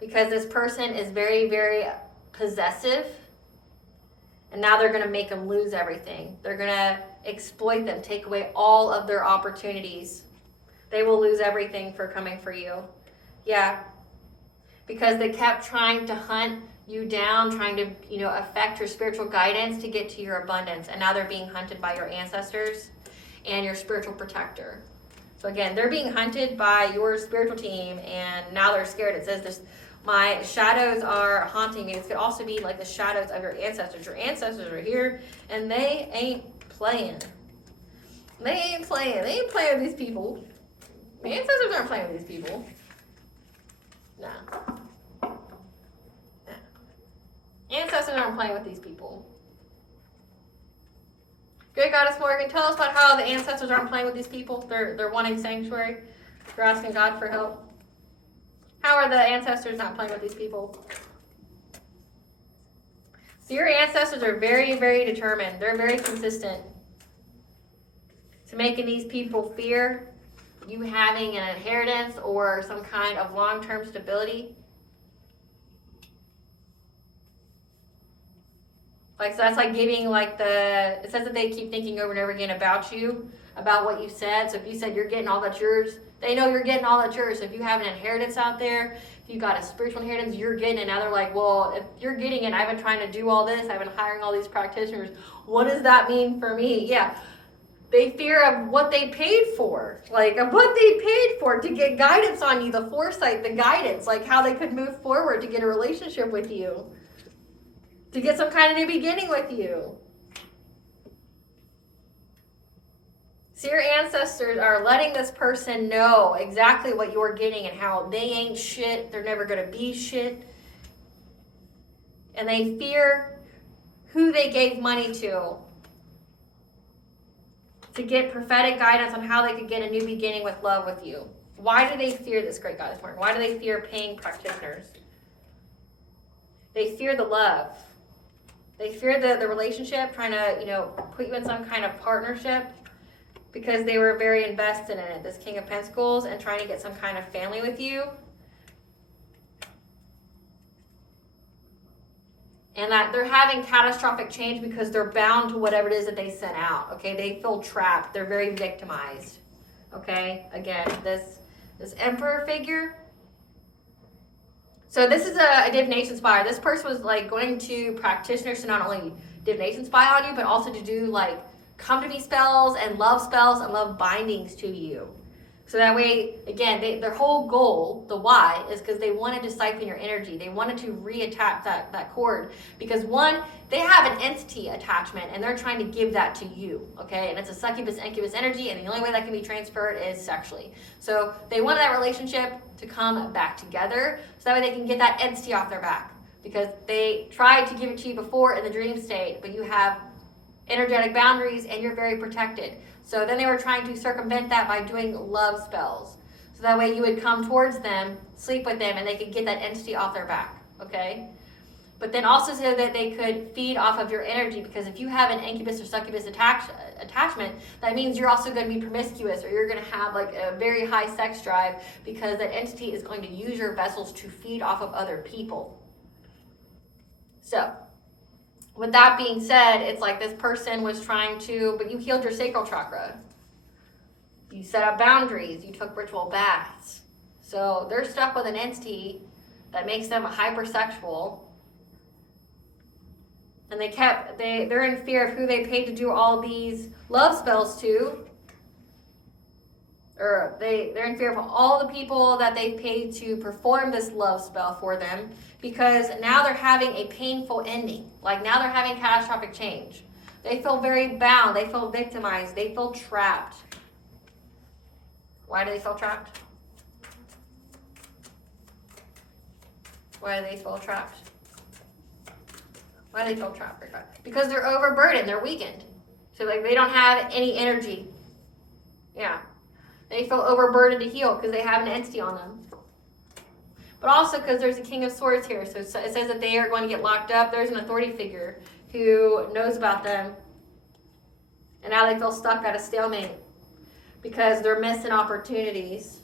Because this person is very, very possessive. And now they're going to make them lose everything. They're going to exploit them, take away all of their opportunities. They will lose everything for coming for you. Yeah. Because they kept trying to hunt you down, trying to, affect your spiritual guidance to get to your abundance. And now they're being hunted by your ancestors and your spiritual protector. So again, they're being hunted by your spiritual team, and now they're scared. It says this, my shadows are haunting me. This could also be like the shadows of your ancestors. Your ancestors are here, and they ain't playing. They ain't playing. They ain't playing with these people. The ancestors aren't playing with these people. No. Ancestors aren't playing with these people. Great Goddess Morgan, tell us about how the ancestors aren't playing with these people. They're wanting sanctuary. They're asking God for help. How are the ancestors not playing with these people? So your ancestors are very, very determined. They're very consistent to making these people fear you having an inheritance or some kind of long-term stability. Like, so that's like giving it says that they keep thinking over and over again about you, about what you said. So if you said you're getting all that's yours, they know you're getting all that's yours. So if you have an inheritance out there, if you got a spiritual inheritance, you're getting it. Now they're like, well, if you're getting it, I've been trying to do all this, I've been hiring all these practitioners. What does that mean for me? Yeah. They fear of what they paid for, to get guidance on you, the foresight, the guidance, like how they could move forward to get a relationship with you, to get some kind of new beginning with you. So your ancestors are letting this person know exactly what you're getting and how they ain't shit, they're never going to be shit. And they fear who they gave money to get prophetic guidance on how they could get a new beginning with love with you. Why do they fear this, Great Goddess Morgan? Why do they fear paying practitioners? They fear the love. They fear the relationship, trying to, put you in some kind of partnership because they were very invested in it, this King of Pentacles, and trying to get some kind of family with you. And that they're having catastrophic change because they're bound to whatever it is that they sent out, okay? They feel trapped. They're very victimized, okay? Again, this Emperor figure. So this is a divination spy. This person was going to practitioners to not only divination spy on you, but also to do come to me spells and love bindings to you. So that way, again, their whole goal, the why, is because they wanted to siphon your energy. They wanted to reattach that cord. Because one, they have an entity attachment and they're trying to give that to you, okay? And it's a succubus, incubus energy, and the only way that can be transferred is sexually. So they wanted that relationship to come back together so that way they can get that entity off their back. Because they tried to give it to you before in the dream state, but you have energetic boundaries and you're very protected. So then they were trying to circumvent that by doing love spells. So that way you would come towards them, sleep with them, and they could get that entity off their back, okay? But then also so that they could feed off of your energy, because if you have an incubus or succubus attachment, that means you're also going to be promiscuous, or you're going to have a very high sex drive, because that entity is going to use your vessels to feed off of other people. So, with that being said, it's like this person was trying to, but you healed your sacral chakra. You set up boundaries. You took ritual baths. So they're stuck with an entity that makes them hypersexual, And they're in fear of who they paid to do all these love spells to. Or they're in fear of all the people that they paid to perform this love spell for them, because now they're having a painful ending. Like now they're having catastrophic change. They feel very bound. They feel victimized. They feel trapped. Why do they feel trapped? Why do they feel trapped? Why do they feel trapped? Because they're overburdened. They're weakened. So like they don't have any energy. Yeah. They feel overburdened to heal because they have an entity on them. But also because there's a King of Swords here. So it says that they are going to get locked up. There's an authority figure who knows about them. And now they feel stuck at a stalemate because they're missing opportunities.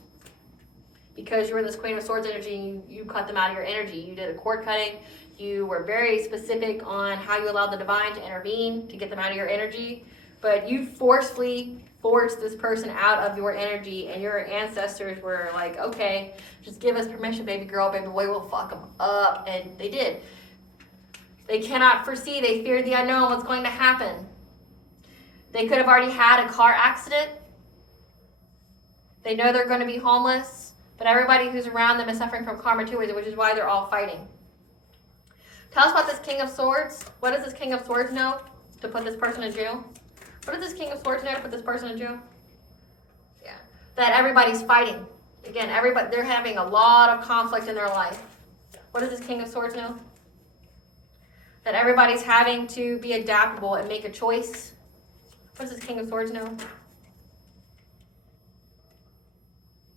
Because you were this Queen of Swords energy and you cut them out of your energy. You did a cord cutting. You were very specific on how you allowed the divine to intervene to get them out of your energy. But you forcefully forced this person out of your energy, and your ancestors were like, okay, just give us permission, baby girl, baby boy, we'll fuck them up. And they did. They cannot foresee. They fear the unknown, what's going to happen. They could have already had a car accident. They know they're going to be homeless, but everybody who's around them is suffering from karma too, which is why they're all fighting. Tell us about this King of Swords. What does this King of Swords know to put this person in jail? What does this King of Swords know to put this person in jail? Yeah. That everybody's fighting. Again, they're having a lot of conflict in their life. What does this King of Swords know? That everybody's having to be adaptable and make a choice. What does this King of Swords know?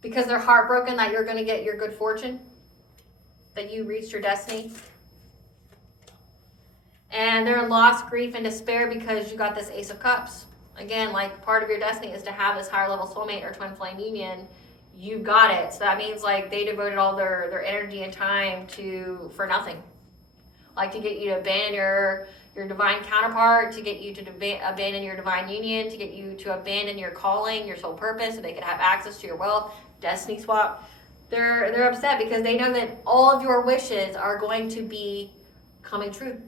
Because they're heartbroken that you're going to get your good fortune. That you reached your destiny. And they're in loss, grief, and despair because you got this Ace of Cups. Again, like part of your destiny is to have this higher level soulmate or twin flame union. You got it. So that means like they devoted all their energy and time for nothing. Like to get you to abandon your divine counterpart, to get you to abandon your divine union, to get you to abandon your calling, your soul purpose, so they can have access to your wealth, destiny swap. They're upset because they know that all of your wishes are going to be coming true.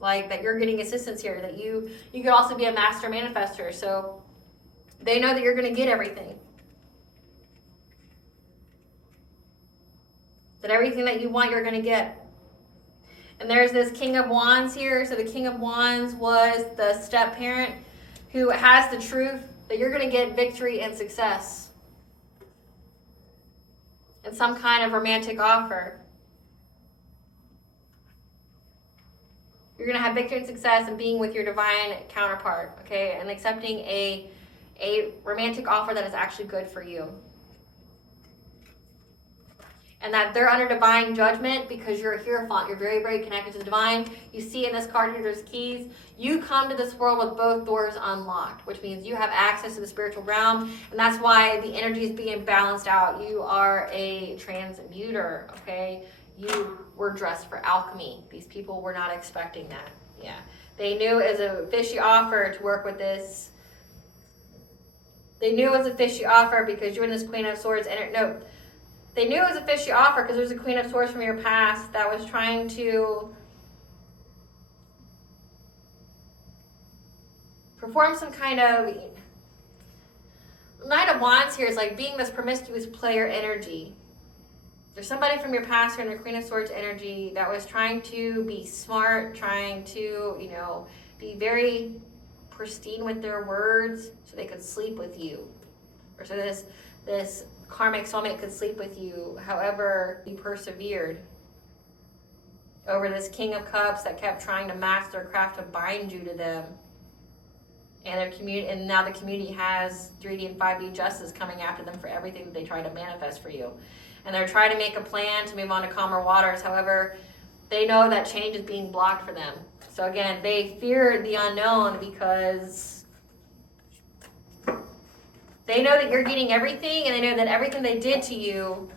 Like that you're getting assistance here, that you could also be a master manifester. So they know that you're going to get everything. That everything that you want, you're going to get. And there's this King of Wands here. So the King of Wands was the step parent who has the truth that you're going to get victory and success. And some kind of romantic offer. You're going to have victory and success in being with your divine counterpart, okay? And accepting a romantic offer that is actually good for you. And that they're under divine judgment because you're a hierophant. You're very, very connected to the divine. You see in this card here, there's keys. You come to this world with both doors unlocked, which means you have access to the spiritual realm. And that's why the energy is being balanced out. You are a transmuter, okay? You were dressed for alchemy. These people were not expecting that. Yeah. They knew it was a fishy offer to work with this. They knew it was a fishy offer because you and this Queen of Swords. They knew it was a fishy offer because there's a Queen of Swords from your past that was trying to perform some kind of... Knight of Wands here is like being this promiscuous player energy. There's somebody from your past here in the Queen of Swords energy that was trying to be smart, trying to, be very pristine with their words so they could sleep with you. Or so this karmic soulmate could sleep with you. However, you persevered over this King of Cups that kept trying to master their craft to bind you to them. And their community, and now the community has 3D and 5D justice coming after them for everything that they try to manifest for you. And they're trying to make a plan to move on to calmer waters. However, they know that change is being blocked for them. So again, they fear the unknown because they know that you're getting everything, and they know that everything they did to you,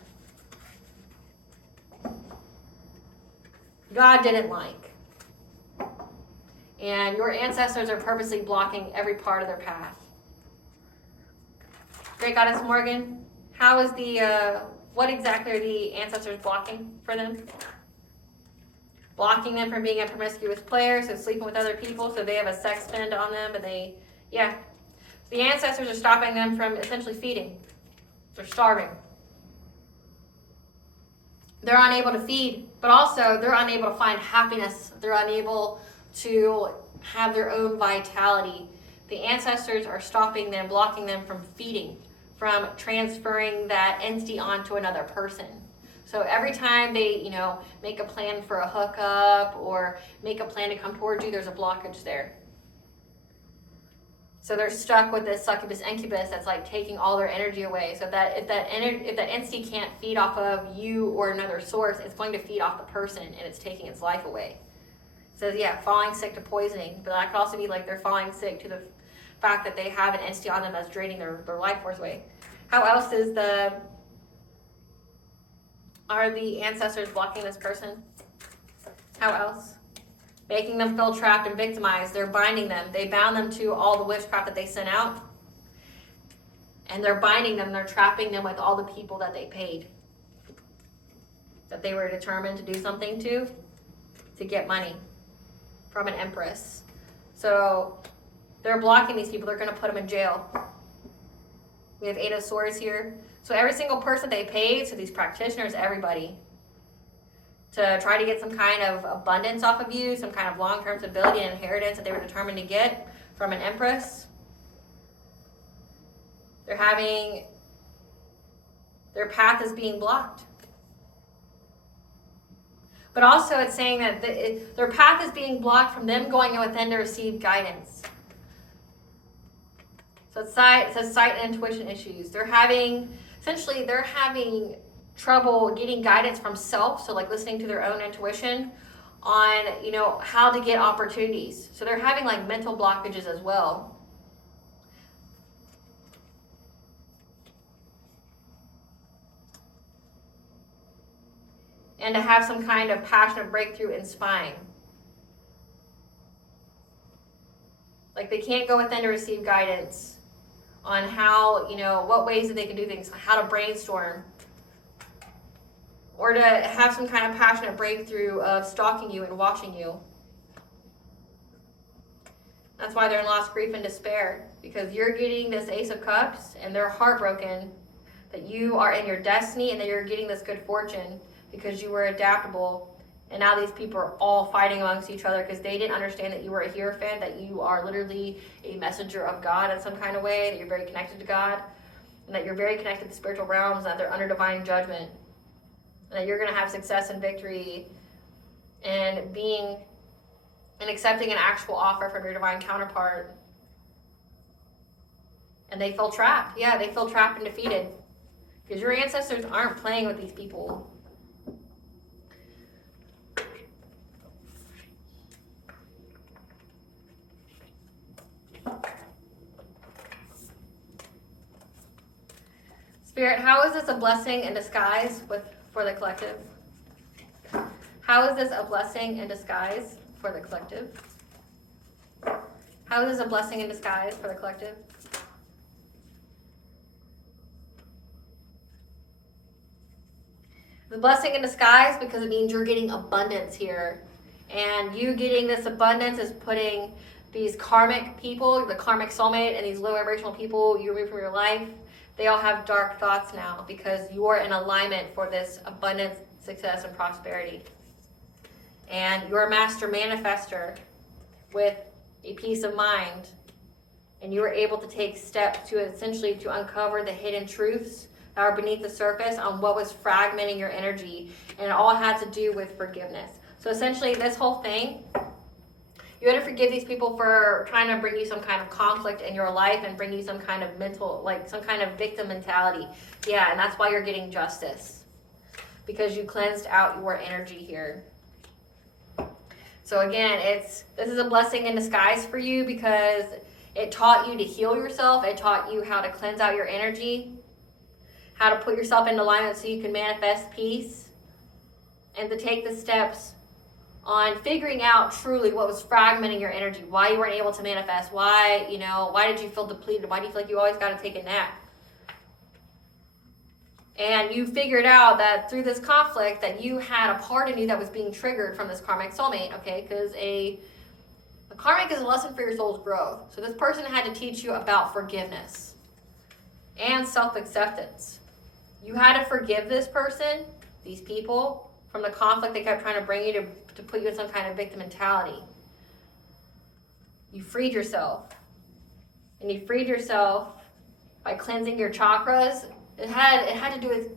God didn't like. And your ancestors are purposely blocking every part of their path. Great Goddess Morgan, how is what exactly are the ancestors blocking for them? blocking them from being a promiscuous player, so sleeping with other people, so they have a sex spend on them, but the ancestors are stopping them from essentially feeding. They're starving. They're unable to feed, but also they're unable to find happiness. They're unable to have their own vitality. The ancestors are stopping them, blocking them from feeding, from transferring that entity onto another person. So every time they, make a plan for a hookup or make a plan to come towards you, there's a blockage there. So they're stuck with this succubus incubus that's like taking all their energy away. So that if that entity can't feed off of you or another source, it's going to feed off the person and it's taking its life away. It says, falling sick to poisoning, but that could also be like they're falling sick to the fact that they have an entity on them that's draining their life force away. How else are the ancestors blocking this person? How else? Making them feel trapped and victimized. They're binding them. They bound them to all the witchcraft that they sent out. And they're binding them. They're trapping them with all the people that they paid. That they were determined to do something to get money from an empress. So they're blocking these people. They're going to put them in jail. We have 8 of Swords here. So every single person they paid, so these practitioners, everybody, to try to get some kind of abundance off of you, some kind of long-term stability and inheritance that they were determined to get from an empress. Their path is being blocked. But also it's saying that their path is being blocked from them going within to receive guidance. So it says sight and intuition issues. They're having trouble getting guidance from self, so like listening to their own intuition on, how to get opportunities. So they're having like mental blockages as well. And to have some kind of passionate breakthrough in spying. Like they can't go within to receive guidance on how, what ways that they can do things, how to brainstorm. Or to have some kind of passionate breakthrough of stalking you and watching you. That's why they're in lost grief and despair. Because you're getting this Ace of Cups and they're heartbroken that you are in your destiny and that you're getting this good fortune because you were adaptable. And now these people are all fighting amongst each other because they didn't understand that you were a Hierophant, that you are literally a messenger of God in some kind of way, that you're very connected to God, and that you're very connected to the spiritual realms, and that they're under divine judgment. And that you're going to have success and victory and accepting an actual offer from your divine counterpart. And they feel trapped. Yeah, they feel trapped and defeated. Because your ancestors aren't playing with these people. Spirit, how is this a blessing in disguise for the collective? How is this a blessing in disguise for the collective? How is this a blessing in disguise for the collective? The blessing in disguise because it means you're getting abundance here. And you getting this abundance is putting these karmic people, the karmic soulmate, and these low vibrational people you remove from your life, they all have dark thoughts now because you are in alignment for this abundance, success, and prosperity. And you're a master manifester with a peace of mind. And you are able to take steps to essentially to uncover the hidden truths that are beneath the surface on what was fragmenting your energy. And it all had to do with forgiveness. So essentially this whole thing, you had to forgive these people for trying to bring you some kind of conflict in your life and bring you some kind of mental, like some kind of victim mentality. Yeah, and that's why you're getting justice. Because you cleansed out your energy here. So again, this is a blessing in disguise for you because it taught you to heal yourself. It taught you how to cleanse out your energy, how to put yourself into alignment so you can manifest peace, and to take the steps on figuring out truly what was fragmenting your energy, why you weren't able to manifest, why did you feel depleted, why do you feel like you always got to take a nap? And you figured out that through this conflict that you had a part in you that was being triggered from this karmic soulmate, okay? Because a karmic is a lesson for your soul's growth. So this person had to teach you about forgiveness and self-acceptance. You had to forgive this person, these people, from the conflict they kept trying to bring you to put you in some kind of victim mentality. You freed yourself. And you freed yourself by cleansing your chakras. It had to do with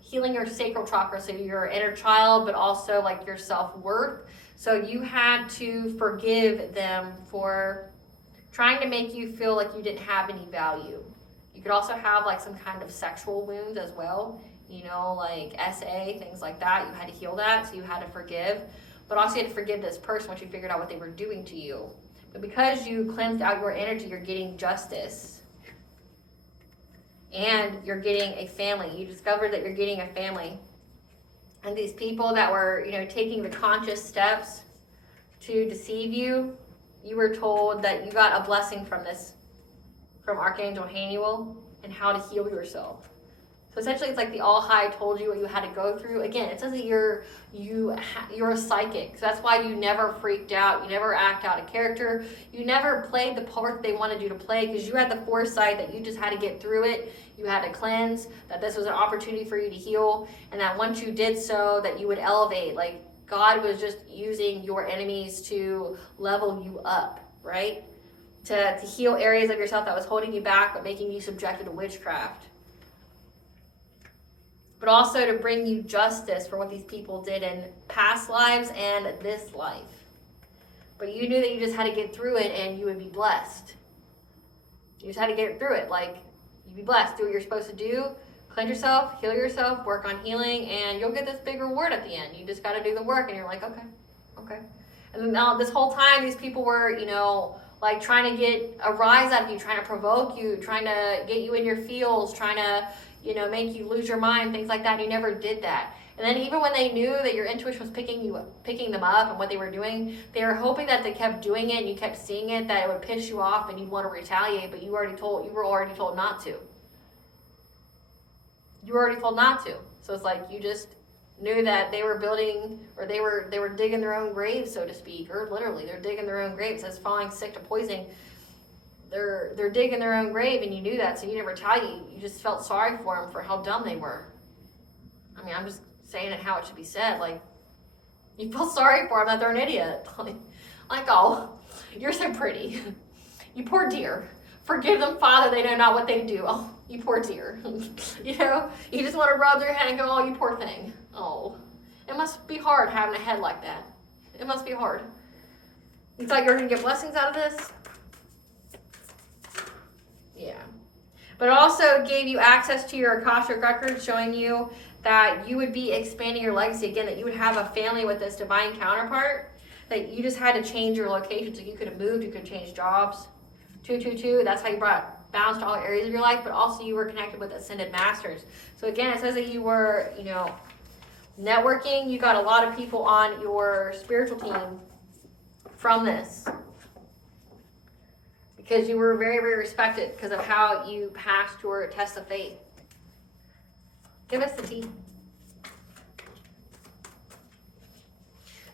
healing your sacral chakra, so your inner child, but also like your self-worth. So you had to forgive them for trying to make you feel like you didn't have any value. You could also have like some kind of sexual wounds as well, you know, like SA, things like that. You had to heal that, so you had to forgive. But also you had to forgive this person once you figured out what they were doing to you. But because you cleansed out your energy, you're getting justice. And you're getting a family. You discovered that you're getting a family. And these people that were, you know, taking the conscious steps to deceive you, you were told that you got a blessing from this, from Archangel Haniel, and how to heal yourself. So essentially, it's like the All High told you what you had to go through. Again, it says that you're a psychic. So that's why you never freaked out. You never act out of character. You never played the part that they wanted you to play, because you had the foresight that you just had to get through it. You had to cleanse, that this was an opportunity for you to heal, and that once you did so, that you would elevate. Like God was just using your enemies to level you up, right? To heal areas of yourself that was holding you back, but making you subjected to witchcraft. But also to bring you justice for what these people did in past lives and this life. But you knew that you just had to get through it and you would be blessed. You just had to get through it. Like, you'd be blessed. Do what you're supposed to do. Cleanse yourself, heal yourself, work on healing, and you'll get this big reward at the end. You just got to do the work, and you're like, okay. And then now this whole time, these people were, you know, like trying to get a rise out of you, trying to provoke you, trying to get you in your feels, trying to, you know, make you lose your mind, things like that. And you never did that. And then even when they knew that your intuition was picking them up and what they were doing, they were hoping that they kept doing it and you kept seeing it, that it would piss you off and you'd want to retaliate, but you were already told not to. You were already told not to. So it's like you just knew that they were building, or they were digging their own graves, so to speak, or literally they're digging their own graves. As falling sick to poisoning, they're digging their own grave, and you knew that, so you didn't retaliate. You just felt sorry for them for how dumb they were. I mean, I'm just saying it how it should be said. Like, you feel sorry for them that they're an idiot. Like, oh, you're so pretty. You poor dear. Forgive them, Father, they know not what they do. Oh, you poor dear. You know, you just want to rub their head and go, oh, you poor thing. Oh, it must be hard having a head like that. It must be hard. You thought you were going to get blessings out of this? Yeah. But it also gave you access to your Akashic records, showing you that you would be expanding your legacy again, that you would have a family with this divine counterpart, that you just had to change your location. So you could have moved, you could have changed jobs. 222, that's how you brought balance to all areas of your life, but also you were connected with ascended masters. So again, it says that you were, you know, networking. You got a lot of people on your spiritual team from this, because you were very, very respected because of how you passed your test of faith. Give us the tea.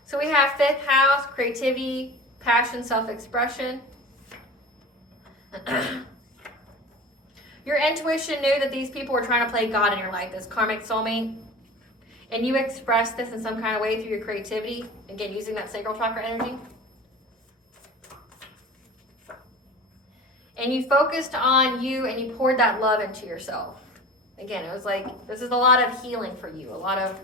So we have 5th house, creativity, passion, self-expression. Your intuition knew that these people were trying to play God in your life, this karmic soulmate. And you expressed this in some kind of way through your creativity. Again, using that sacral chakra energy. And you focused on you and you poured that love into yourself. Again, it was like, this is a lot of healing for you. A lot of,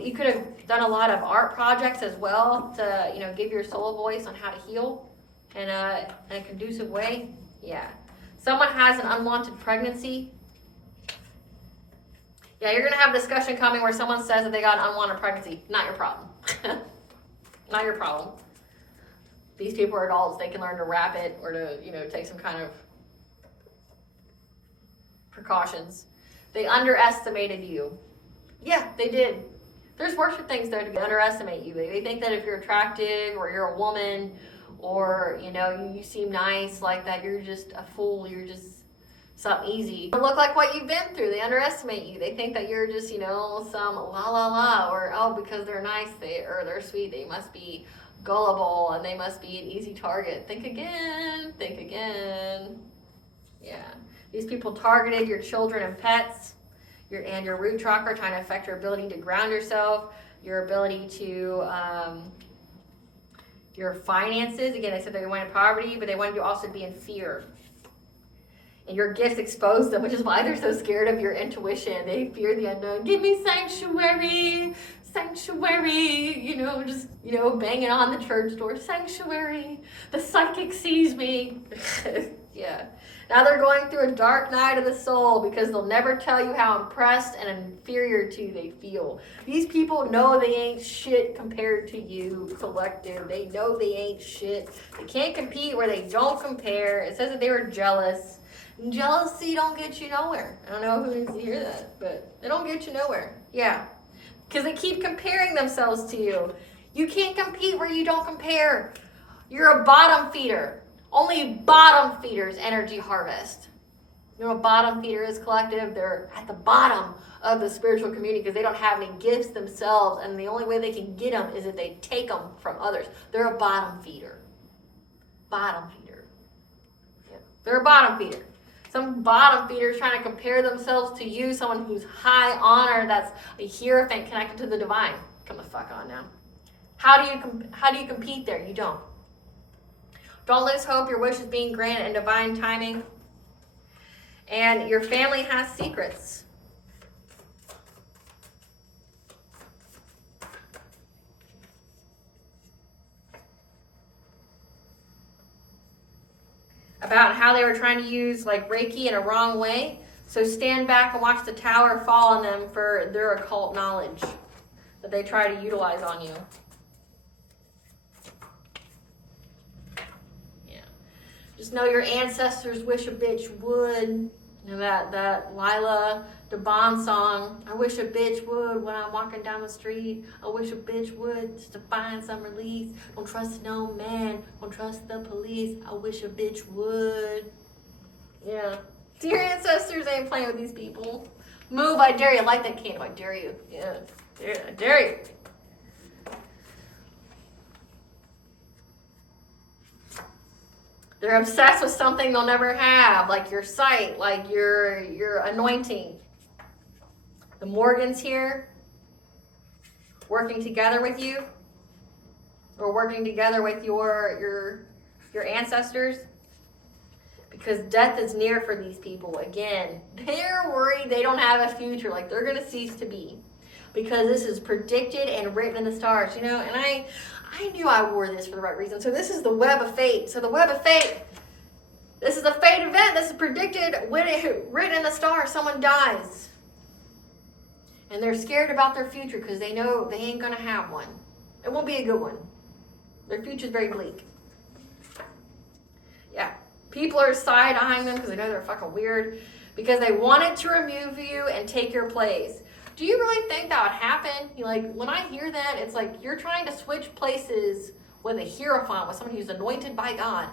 you could have done a lot of art projects as well to, you know, give your soul a voice on how to heal in a conducive way. Yeah. Someone has an unwanted pregnancy. Yeah, you're going to have a discussion coming where someone says that they got an unwanted pregnancy. Not your problem. Not your problem. These people are adults. They can learn to wrap it or to, you know, take some kind of precautions. They underestimated you. Yeah, they did. There's worse things, though, to underestimate you. They think that if you're attractive or you're a woman or, you know, you seem nice like that, you're just a fool. You're just something easy. Don't look like what you've been through. They underestimate you. They think that you're just, you know, some la la la, or oh, because they're nice, they're sweet, they must be gullible and they must be an easy target. Think again, think again. Yeah. These people targeted your children and pets, your root chakra, trying to affect your ability to ground yourself, your ability to, your finances. Again, they said they wanted poverty, but they wanted you also to be in fear. And your gifts expose them, which is why they're so scared of your intuition. They fear the unknown. Give me sanctuary, sanctuary, you know, just, you know, banging on the church door. Sanctuary, the psychic sees me. Yeah. Now they're going through a dark night of the soul because they'll never tell you how impressed and inferior to they feel. These people know they ain't shit compared to you, collective. They know they ain't shit. They can't compete where they don't compare. It says that they were jealous. And jealousy don't get you nowhere. I don't know who needs to hear that, but they don't get you nowhere. Yeah. Because they keep comparing themselves to you. You can't compete where you don't compare. You're a bottom feeder. Only bottom feeders energy harvest. You know what bottom feeder is, collective? They're at the bottom of the spiritual community because they don't have any gifts themselves, and the only way they can get them is if they take them from others. They're a bottom feeder. Bottom feeder. Yeah. They're a bottom feeder. Some bottom feeders trying to compare themselves to you, someone who's high honor, that's a hierophant connected to the divine. Come the fuck on now. How do you compete there? You don't. Don't lose hope. Your wish is being granted in divine timing. And your family has secrets. About how they were trying to use like Reiki in a wrong way. So stand back and watch the tower fall on them for their occult knowledge that they try to utilize on you. Just know your ancestors wish a bitch would. You know that Lila DeBon song, I wish a bitch would when I'm walking down the street. I wish a bitch would just to find some release. Don't trust no man, don't trust the police. I wish a bitch would. Yeah. See, your ancestors ain't playing with these people. Move, I dare you. Light that candle, I dare you. Yeah, I dare you. They're obsessed with something they'll never have, like your sight, like your anointing. The Morgans here, working together with you, or working together with your ancestors, because death is near for these people. Again, they're worried they don't have a future, like they're going to cease to be, because this is predicted and written in the stars, you know. And I knew I wore this for the right reason. So this is the web of fate. So the web of fate, this is a fate event. This is predicted, written in the stars. Someone dies. And they're scared about their future because they know they ain't going to have one. It won't be a good one. Their future's very bleak. Yeah. People are side-eyeing them because they know they're fucking weird, because they wanted to remove you and take your place. Do you really think that would happen? When I hear that, it's like you're trying to switch places with a hierophant, with someone who's anointed by God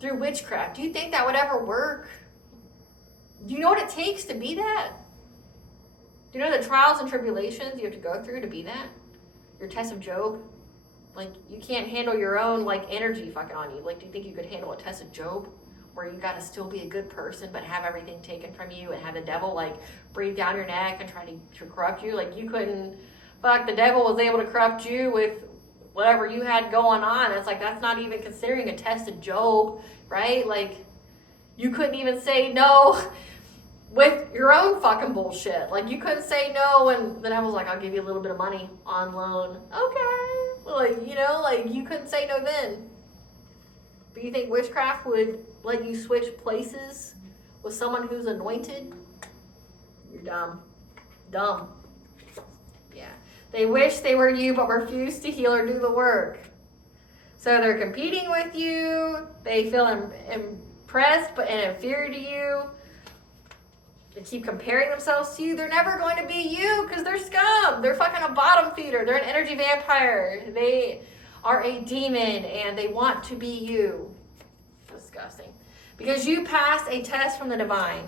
through witchcraft. Do you think that would ever work? Do you know what it takes to be that? Do you know the trials and tribulations you have to go through to be that? Your test of Job? You can't handle your own, energy fucking on you. Do you think you could handle a test of Job? Where you got to still be a good person, but have everything taken from you and have the devil, breathe down your neck and try to corrupt you? You couldn't, the devil was able to corrupt you with whatever you had going on. It's that's not even considering a test of Job, right? You couldn't even say no with your own fucking bullshit. You couldn't say no when the devil's I'll give you a little bit of money on loan. Okay. You couldn't say no then. But you think witchcraft would let you switch places with someone who's anointed? You're dumb. Dumb. Yeah. They wish they were you but refuse to heal or do the work. So they're competing with you. They feel impressed but inferior to you. They keep comparing themselves to you. They're never going to be you because they're scum. They're fucking a bottom feeder. They're an energy vampire. They are a demon and they want to be you. Disgusting. Because you passed a test from the divine.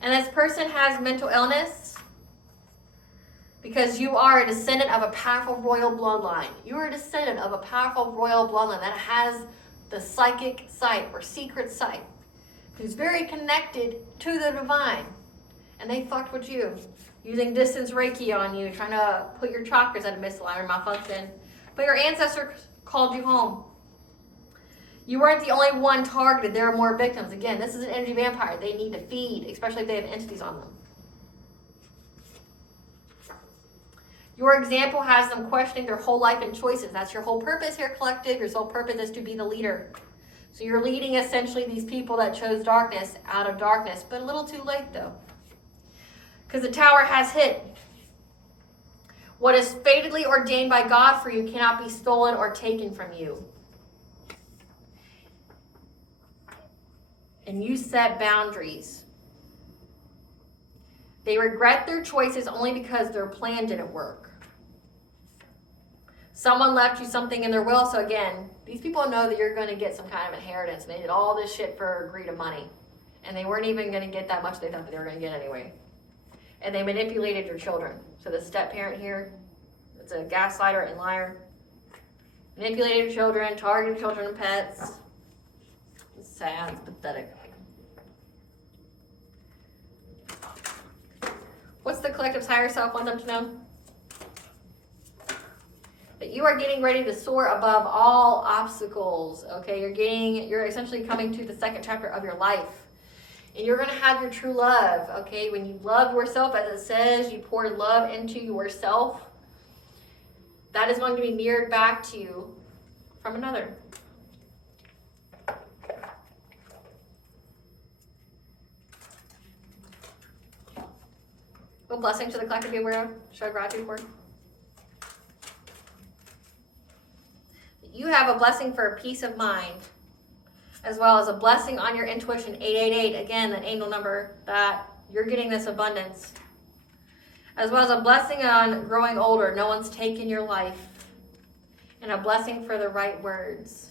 And this person has mental illness because you are a descendant of a powerful royal bloodline. You are a descendant of a powerful royal bloodline that has the psychic sight or secret sight. Who's very connected to the divine. And they fucked with you. Using distance Reiki on you, trying to put your chakras at a misalignment or malfunction. But your ancestor called you home. You weren't the only one targeted. There are more victims. Again, this is an energy vampire. They need to feed, especially if they have entities on them. Your example has them questioning their whole life and choices. That's your whole purpose here, collective. Your sole purpose is to be the leader. So you're leading essentially these people that chose darkness out of darkness, but a little too late though. Because the tower has hit. What is fatedly ordained by God for you cannot be stolen or taken from you. And you set boundaries. They regret their choices only because their plan didn't work. Someone left you something in their will, so again, these people know that you're going to get some kind of inheritance. They did all this shit for greed of money. And they weren't even going to get that much they thought that they were going to get anyway. And they manipulated your children. So the step-parent here, it's a gaslighter and liar. Manipulated your children, targeted children and pets. It's sad, it's pathetic. What's the collective's higher self want them to know? That you are getting ready to soar above all obstacles, okay? You're essentially coming to the second chapter of your life. And you're going to have your true love, okay? When you love yourself, as it says, you pour love into yourself. That is going to be mirrored back to you from another. What blessing should the collective be aware of? Show gratitude for? You have a blessing for a peace of mind, as well as a blessing on your intuition, 888, again, that angel number, that you're getting this abundance. As well as a blessing on growing older, no one's taken your life. And a blessing for the right words.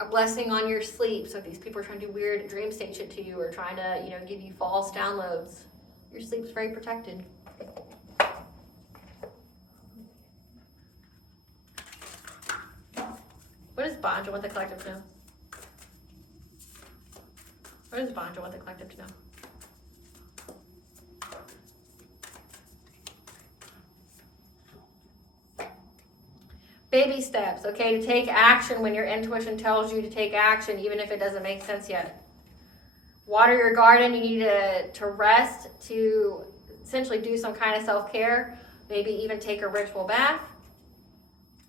A blessing on your sleep, so if these people are trying to do weird dream state shit to you or trying to, give you false downloads, your sleep's very protected. What does Banja want the collective to know? What does Banja want the collective to know? Baby steps, okay? To take action when your intuition tells you to take action, even if it doesn't make sense yet. Water your garden. You need to rest, to essentially do some kind of self-care. Maybe even take a ritual bath.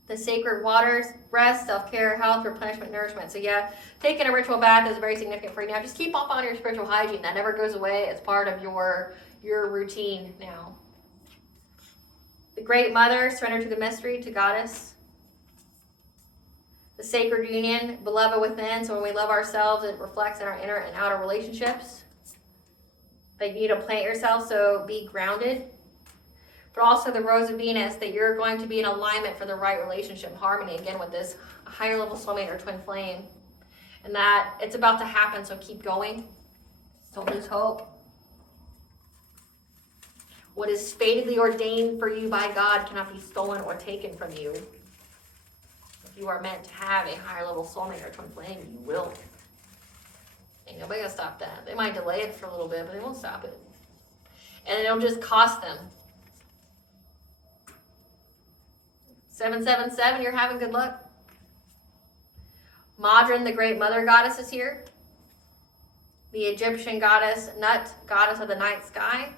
The sacred waters, rest, self-care, health, replenishment, nourishment. So yeah, taking a ritual bath is very significant for you now. Just keep up on your spiritual hygiene. That never goes away. It's part of your routine now. The Great Mother, surrender to the mystery, to Goddess. The sacred union, beloved within. So when we love ourselves, it reflects in our inner and outer relationships. That you need to plant yourself, so be grounded. But also the Rose of Venus, that you're going to be in alignment for the right relationship, harmony, again with this higher level soulmate or twin flame. And that it's about to happen, so keep going. Don't lose hope. What is fatedly ordained for you by God cannot be stolen or taken from you. If you are meant to have a higher level soulmate or twin flame, you will. Ain't nobody gonna stop that. They might delay it for a little bit, but they won't stop it. And it'll just cost them. 777, you're having good luck. Madrin, the great mother goddess, is here. The Egyptian goddess, Nut, goddess of the night sky.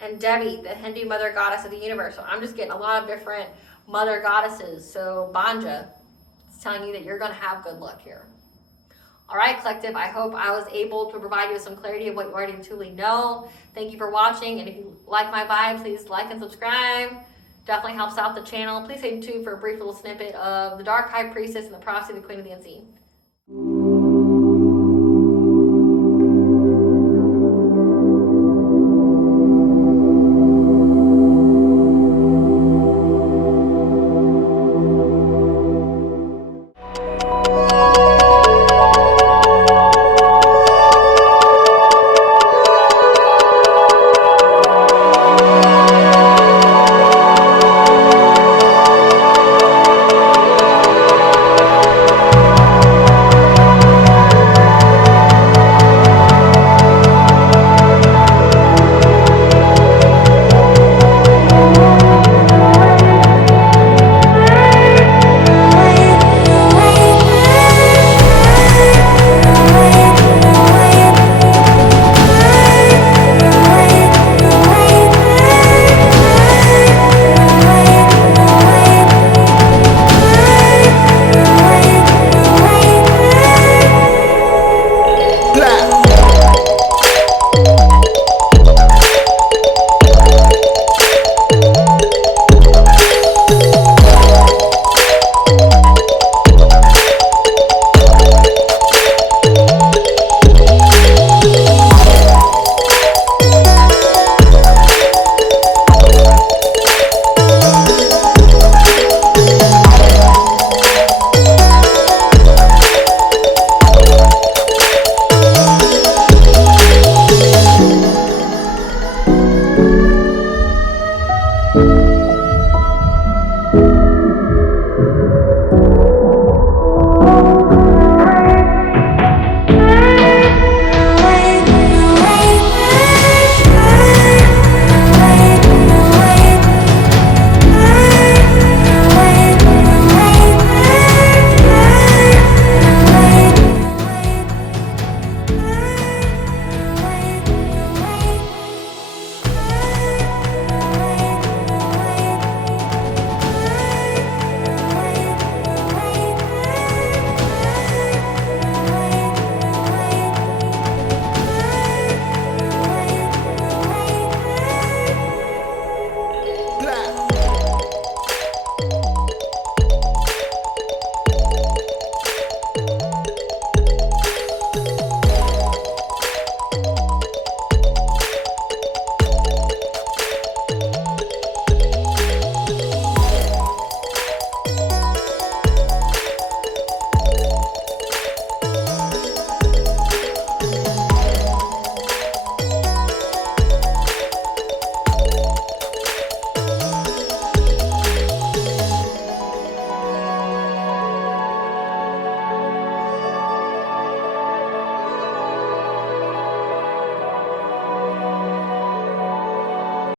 And Devi, the Hindu mother goddess of the universe. So I'm just getting a lot of different mother goddesses. So Banja is telling you that you're going to have good luck here. All right, collective, I hope I was able to provide you with some clarity of what you already truly know. Thank you for watching. And if you like my vibe, please like and subscribe. Definitely helps out the channel. Please stay tuned for a brief little snippet of the Dark High Priestess and the Prophecy of the Queen of the Unseen.